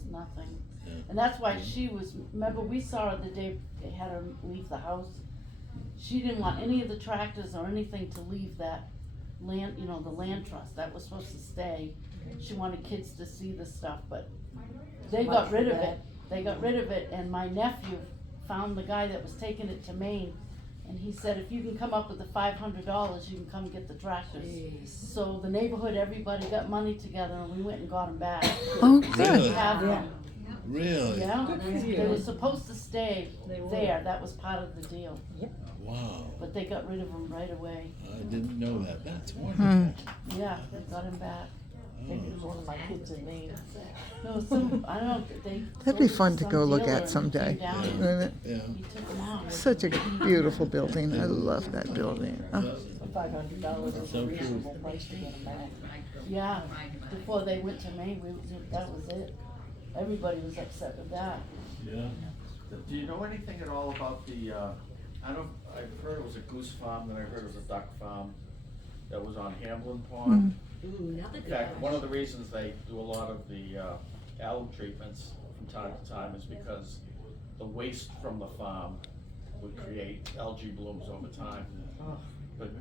nothing. Yeah. And that's why she was, remember, we saw her the day they had her leave the house. She didn't want any of the tractors or anything to leave that land, you know, the land trust, that was supposed to stay. She wanted kids to see the stuff, but they got rid of it. They got rid of it, and my nephew found the guy that was taking it to Maine. And he said, if you can come up with the $500, you can come get the tractors. So the neighborhood, everybody got money together and we went and got them back. Oh, We good. have them. Really? Yeah, Good for they you. were supposed to stay there, that was part of the deal, Wow, but they got rid of him right away. I didn't know that. That's Hmm. wonderful. Yeah, they got him back. Maybe it was one of my kids in Maine. No, some, I don't know, they. That'd be sold it fun to some go look dealer at and he someday. came down and Wouldn't it? Yeah. he took them out. Such a beautiful building. I love that building. Oh, $500 is So a true. reasonable price to get them back. Yeah, before they went to Maine, that was it. Everybody was upset with that. Yeah. Do you know anything at all about the, I've heard it was a goose farm, then I heard it was a duck farm that was on Hamlin Pond. Ooh, another In good fact, one one. of the reasons they do a lot of the algae treatments from time to time is because the waste from the farm would create algae blooms over time. But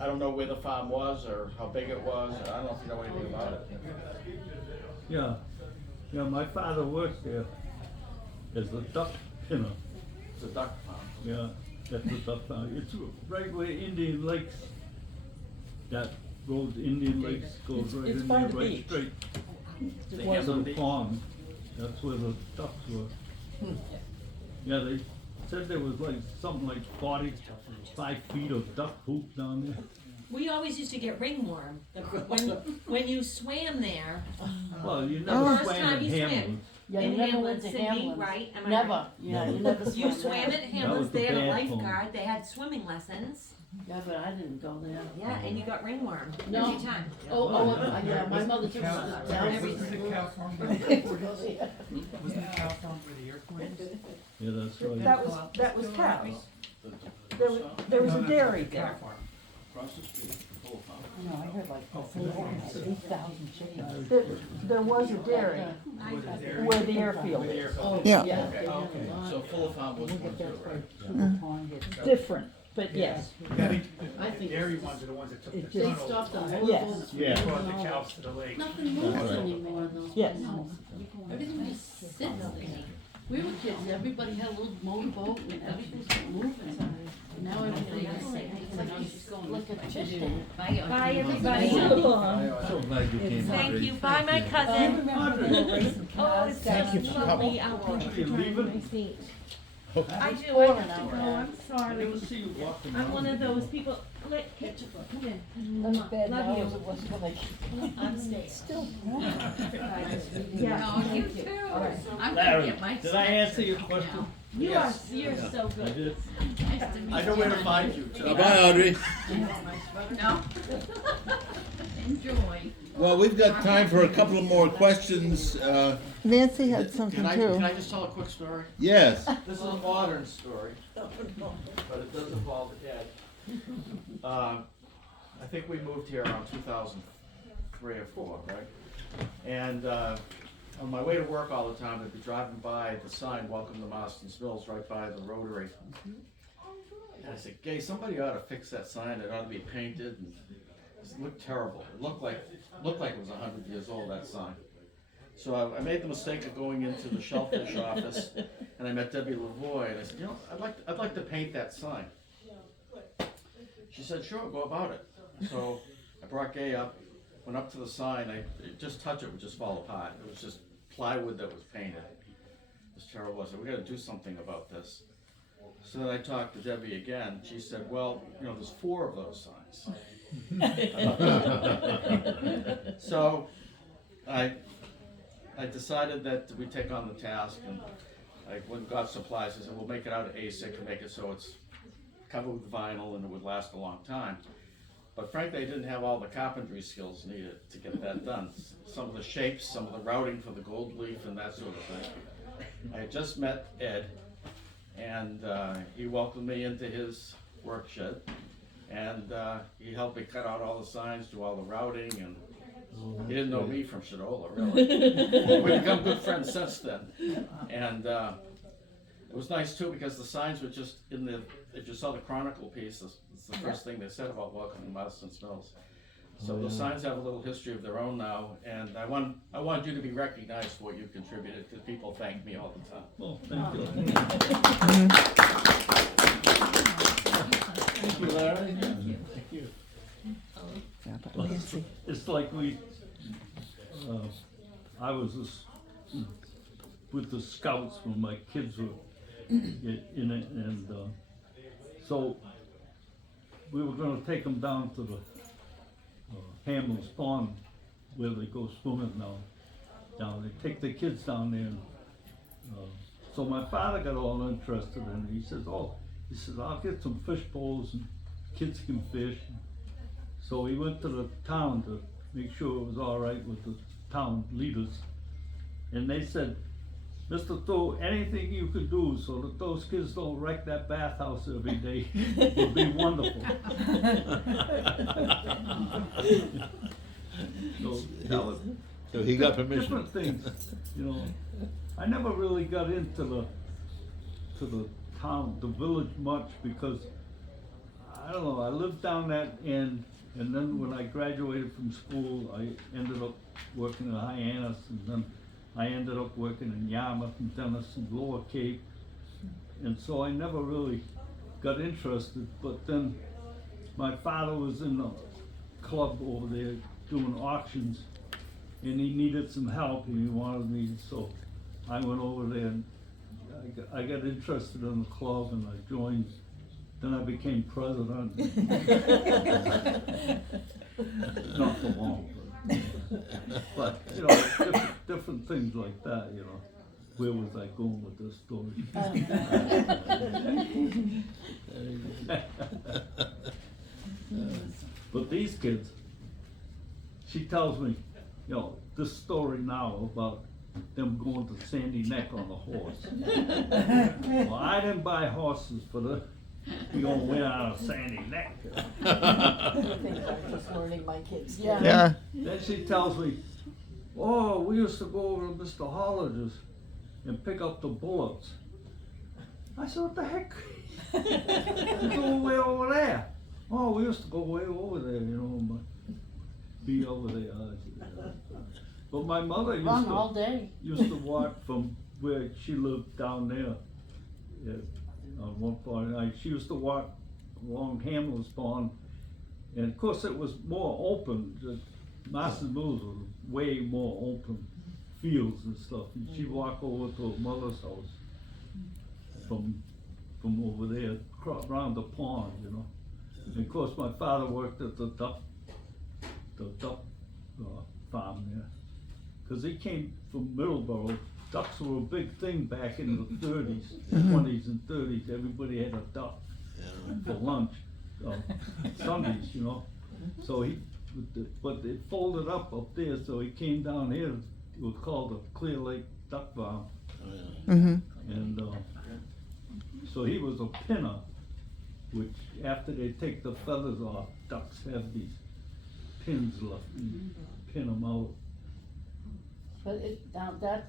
I don't know where the farm was or how big it was, and I don't know if you know anything about it. Yeah, yeah, my father worked there as a duck, you know, It's a duck farm. yeah, that's a duck farm. It's right where Indian Lakes, that road, Indian Lakes goes right it's in by there, the right beach. straight. The To Hamlin the Beach? pond, that's where the ducks were. Yeah, they said there was like, something like 45 feet of duck poop down there. We always used to get ringworm. When you swam there, Well, you the never first swam time in you swam. Hamlin. Yeah, In you never Hamlin, went to Cindy, Hamlin. right? Am I Never, right? yeah, you never swam You there. swam at was Hamlin's, the they had a bad one. lifeguard, they had swimming lessons. Yeah, but I didn't go there. Yeah, and you got ringworm No. every time. Yeah, my mother took us to down every. Wasn't the cow farm wasn't the cow farm where the airport is? Yeah, that's right. That was cows. The There was, there was a dairy Cow there. farm. Across the street, full farm. No, I heard like 8,000 chickens. There was a dairy Was it there? where the airfield Where the is. airfield- Yeah. Yeah, they had a Okay, lot. so Fuller Farm was one too, right? Sugar pond gets Different, but yes. I think I the think dairy it's- ones are the ones that took it the They tunnel. stopped the Yes. motorboats. Yeah. Brought the cows to the lake. Nothing moves anymore though. Yes. No. Everything just sits there. We were kids, everybody had a little motorboat and everything's moving. Now everything is, it's like you just go and look at the fish. Bye, everybody. So glad you came. Thank you, bye, my cousin. Oh, it's Thank you just for lovely coming. out there. You leaving? I do, I have to go, I'm I sorry. never see you walking I'm around. one of those people, let, come in. That's bad Love now you. as it was when I. I'm staying. Still. Yeah. You too. All right. I'm gonna Larry, get my. did I answer your question? You are, Yes. you're so I good. did. Nice to meet you. I know where to find you, too. Bye, Audrey. No? Enjoy. Well, we've got time for a couple of more questions. Nancy had something Can too. I just tell a quick story? Yes. This is a modern story. but it does involve Ed. I think we moved here around 2003 or 4, right? And on my way to work all the time, I'd be driving by the sign, "Welcome to Marston Mills," right by the Rotary. And I said, "Gay, somebody ought to fix that sign. It ought to be painted." And it looked terrible. It looked like it was 100 years old, that sign. So I made the mistake of going into the shellfish office, and I met Debbie Lavoie, and I said, "You know, I'd like to paint that sign." She said, "Sure, go about it." So I brought Gay up, went up to the sign. Just touch it would just fall apart. It was just plywood that was painted. It was terrible. I said, "We got to do something about this." So then I talked to Debbie again. She said, "Well, you know, there's 4 of those signs." So I decided that we take on the task, and I went and got supplies. I said, "We'll make it out of ASIC and make it so it's covered with vinyl and it would last a long time." But frankly, I didn't have all the carpentry skills needed to get that done. Some of the shapes, some of the routing for the gold leaf and that sort of thing. I had just met Ed, and he welcomed me into his work shed, and he helped me cut out all the signs, do all the routing, and he didn't know me from Shadola, really. We've become good friends since then. And it was nice too, because the signs were just in the, if you saw the Chronicle piece, it's the first thing they said about Welcome to Marston Mills. So the signs have a little history of their own now, and I want you to be recognized for what you've contributed, because people thank me all the time. Well, thank you. Thank you, Larry. Thank you. Yeah, but Nancy. It's like I was with the scouts when my kids were in it, and so we were gonna take them down to the Hamlin's Pond where they go swimming now. Down, they take the kids down there. And, so my father got all interested in it. He says, "I'll get some fish poles and kids can fish." So he went to the town to make sure it was all right with the town leaders. And they said, "Mr. Thew, anything you could do so that those kids don't wreck that bathhouse every day would be wonderful." So he got permission. Different things, you know. I never really got into the town, the village much, because I don't know, I lived down that end, and then when I graduated from school, I ended up working in Hyannis, and then I ended up working in Yarmouth and Dennis and Lower Cape, and so I never really got interested. But then my father was in the club over there doing auctions, and he needed some help, and he wanted me, so I went over there, and I got interested in the club, and I joined. Then I became president. Not for long, but you know, different things like that, you know. Where was I going with this story? But these kids, she tells me, you know, this story now about them going to Sandy Neck on a horse. Well, I didn't buy horses for the, you gonna win out of Sandy Neck. I think I'm just learning my kids. Yeah. Yeah. Then she tells me, "Oh, we used to go over to Mr. Holliger's and pick up the bullets." I said, "What the heck? You go way over there?" "Oh, we used to go way over there, you know, be over there." But my mother Run all day. used to walk from where she lived down there. Yeah, on one part of the night, she used to walk along Hamlin's Pond, and of course it was more open. Marston Mills was way more open fields and stuff. And she'd walk over to her mother's house from over there, around the pond, you know. And of course, my father worked at the duck farm there, because he came from Middleborough. Ducks were a big thing back in the 30s, 20s and 30s. Everybody had a duck for lunch, Sundays, you know. So but it folded up there, so he came down here. It was called the Clear Lake Duck Farm. Mm-hmm. And so he was a pinner, which after they take the feathers off, ducks have these pins left and pin them out. But now that,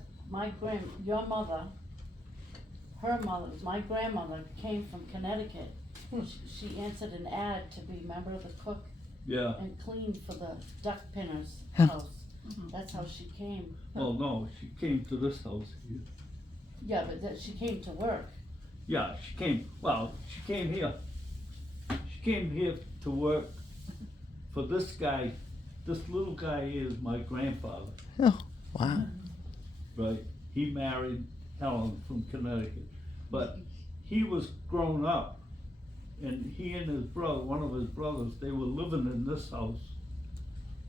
your mother, her mother, my grandmother came from Connecticut. She answered an ad to be member of the cook Yeah, and cleaned for the duck pinner's house. That's how she came. well, no, she came to this house here. Yeah, but she came to work. Yeah, she came here. She came here to work for this guy. This little guy here is my grandfather, Oh, wow. right? He married Helen from Connecticut, but he was grown up, and he and his brother, one of his brothers, they were living in this house,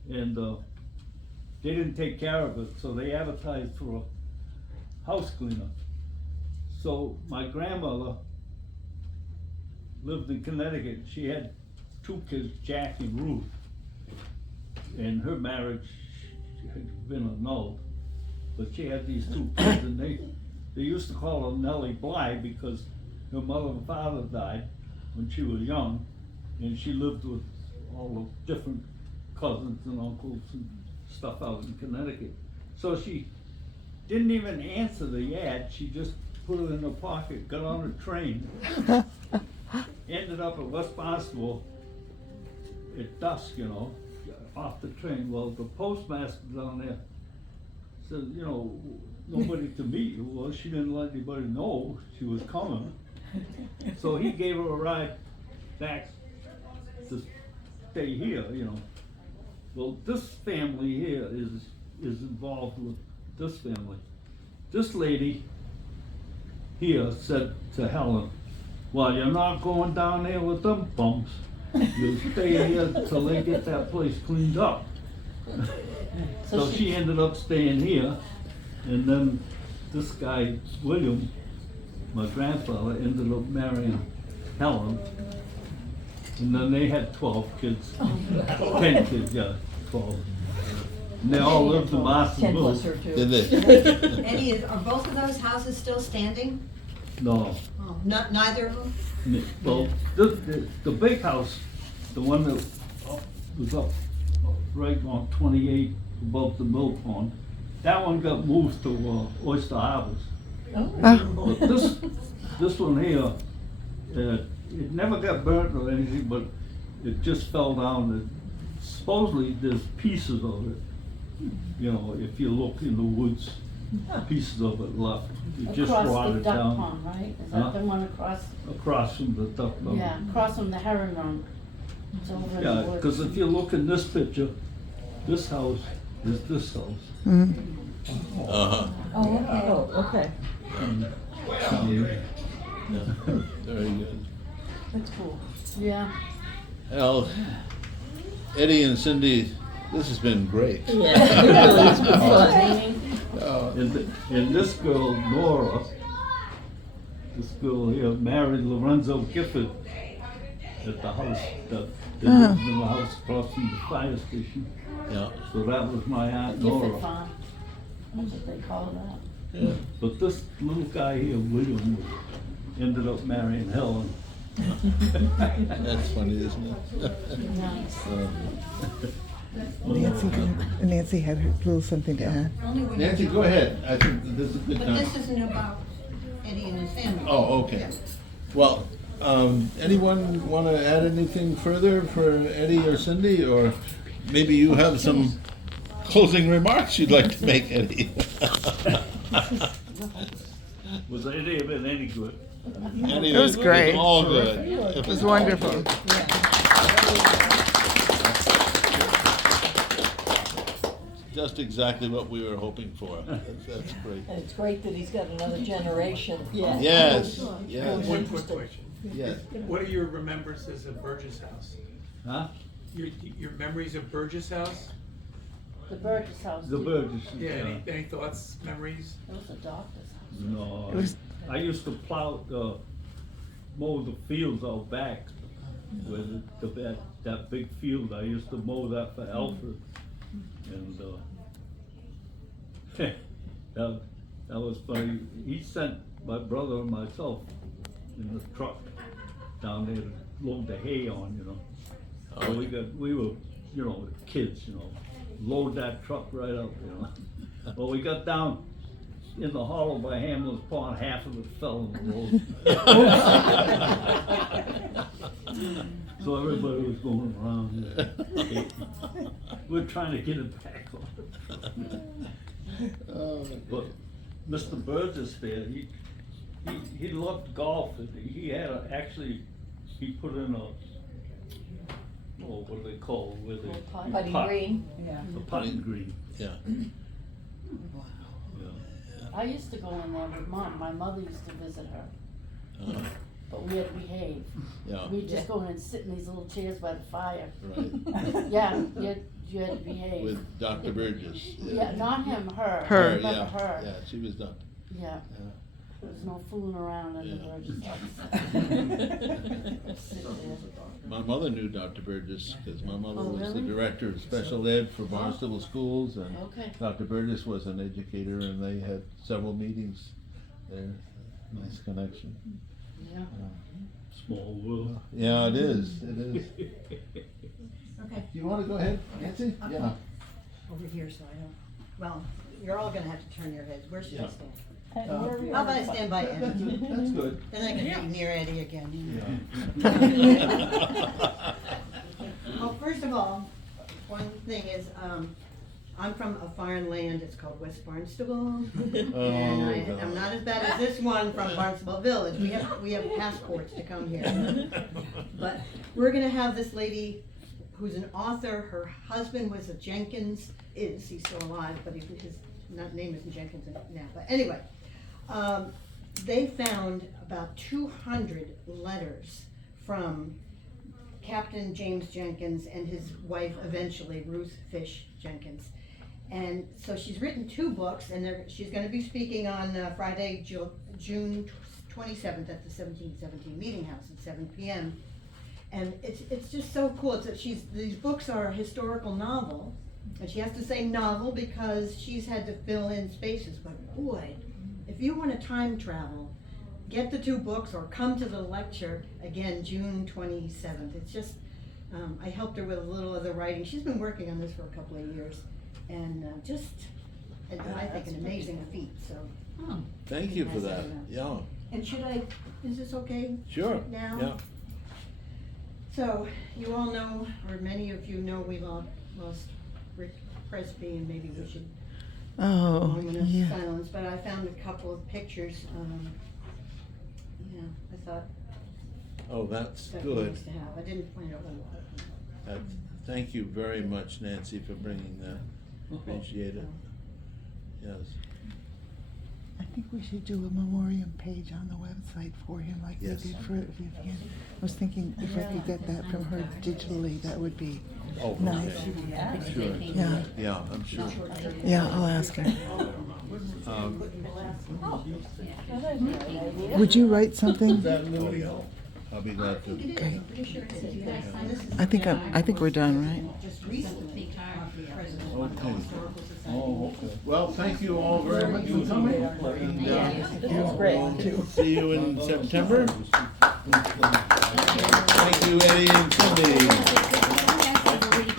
and they didn't take care of it, so they advertised for a house cleaner. So my grandmother lived in Connecticut. She had 2 kids, Jack and Ruth. And her marriage had been annulled. But she had these 2 kids, and they used to call her Nellie Bly because her mother and father died when she was young, and she lived with all the different cousins and uncles and stuff out in Connecticut. So she didn't even answer the ad, she just put it in her pocket, got on a train, ended up at West Barnstable at dusk, you know, off the train. Well, the postmaster down there said, you know, nobody to meet you. Well, she didn't let anybody know she was coming. So he gave her a ride back to stay here, you know. Well, this family here is involved with this family. This lady here said to Helen, well, you're not going down there with them bums. You stay here till they get that place cleaned up. So she ended up staying here, and then this guy, William, my grandfather, ended up marrying Helen, and then they had 12 kids, 10 kids, yeah, 12. And they all lived in Marston. 10 plus her too. Did they? Eddie, are both of those houses still standing? No, Oh, neither of them? well, the big house, the one that was up right on 28 above the mill pond, that one got moved to Oyster Harbors. But this one here, it never got burnt or anything, but it just fell down. Supposedly there's pieces of it, you know, if you look in the woods, pieces of it left. It just Across the rotted duck down. pond, right? Is Huh? that the one across? Across from the duck pond. Yeah, across from the heron run. It's over in the Yeah, woods. because if you look in this picture, this house is this house. Uh-huh. Oh, okay. Oh, okay. Very good. That's cool. Yeah. Well, Eddie and Cindy, this has been great. Yeah, it really has been fun. Cleaning. And this girl, Nora, this girl here married Lorenzo Gifford at the house, they lived in the house across from the fire station. Yeah. So that was my Aunt Gifford Nora. farm. That's what they call that. Yeah. But this little guy here, William, ended up marrying Helen. That's funny, isn't it? Nice. Nancy had her little something to add. Only when Nancy, go ahead. I think this is a good But time. this isn't about Eddie and his family. Oh, okay. Well, anyone want to add anything further for Eddie or Cindy? Or maybe you have some closing remarks you'd like to make, Eddie? Was any of it any good? Eddie, It was great. all good. It was wonderful. Just exactly what we were hoping for. That's great. And it's great that he's got another generation. Yeah. Yes, yes, One quick question. yes. What are your remembrances of Burgess House? Huh? Your memories of Burgess House? The Burgess house. The Burgess. Yeah, any thoughts, memories? It was a doctor's house. No, It was- I used to mow the fields out back, where that big field, I used to mow that for Alfred. And, that was funny. He sent my brother and myself in the truck down there to load the hay on, you know. So Oh, we were, you know, kids, you know, load that truck right up, you know. Well, we got down in the hollow by Hamlin's Pond, half of it fell in the road. So everybody was going around. We're trying to get it back on. Oh, But Mr. Burgess there, he loved golf, and he had actually, he put in a, oh, what do they call it, where they? Putt. you Putting putt. green, yeah. A putting green, yeah. yeah. I used to go in there with Mom, my mother used to visit her, Uh, but we had to behave. yeah, We'd just go in and sit in these little chairs by the fire. right. Yeah, you had to behave. With Dr. Burgess. Yeah, not him, her. Her. I Her, remember yeah, her. yeah, she was Dr. Yeah, there was no fooling around in the Yeah. Burgess house. Sit there. My mother knew Dr. Burgess, because my mother Oh, was the really? director of special ed for Barnstable schools, and Okay. Dr. Burgess was an educator, and they had several meetings there. Nice connection. Yeah. Small world. Yeah, it is, it is. Okay, Do you wanna go ahead, Nancy? Yeah. over here, so I don't, well, you're all gonna have to turn your heads, where should I Yeah. stand? And where we How are- about I stand by That's, Eddie? that's good. Then I can be near Eddie again, you know. Yeah. Well, first of all, one thing is, I'm from a foreign land, it's called West Barnstable. And Oh, I'm not as bad as this one from Barnstable Village, we have passports to come here. But we're gonna have this lady who's an author, her husband was a Jenkins, he's still alive, but his name isn't Jenkins now, but anyway. They found about 200 letters from Captain James Jenkins and his wife eventually, Ruth Fish Jenkins. And so she's written 2 books, and she's gonna be speaking on Friday, June 27th at the 1717 Meeting House at 7 p.m. And it's just so cool. These books are a historical novel, and she has to say novel because she's had to fill in spaces. But boy, if you want to time travel, get the 2 books or come to the lecture again, June 27th. It's just, I helped her with a little of the writing. She's been working on this for a couple of years, and I think an amazing feat. So, Thank you for that, yeah, and is this okay? sure, Now? yeah. So, you all know, or many of you know, we lost Rick Presby, and maybe we should Oh, moment of yeah. silence, but I found a couple of pictures, I thought Oh, that's that was good. nice to have. I didn't find out what. Thank you very much, Nancy, for bringing that. Appreciate it. Yes. I think we should do a memoriam page on the website for him like we Yes. did for Vivian. I was thinking if I could get that from her digitally, that would be Oh, nice. okay. Sure. Yeah, Yeah, I'm sure. yeah, I'll ask her. Um, Would you write something? oh, yeah. I'll be glad to. Okay. Pretty sure it is. You guys signed this? I think we're done, right? Just recently, President of the Okay. Historical Society. Oh, okay. Well, thank you all very much for coming. And, It was great. see you in September. Thank you, Eddie and Cindy.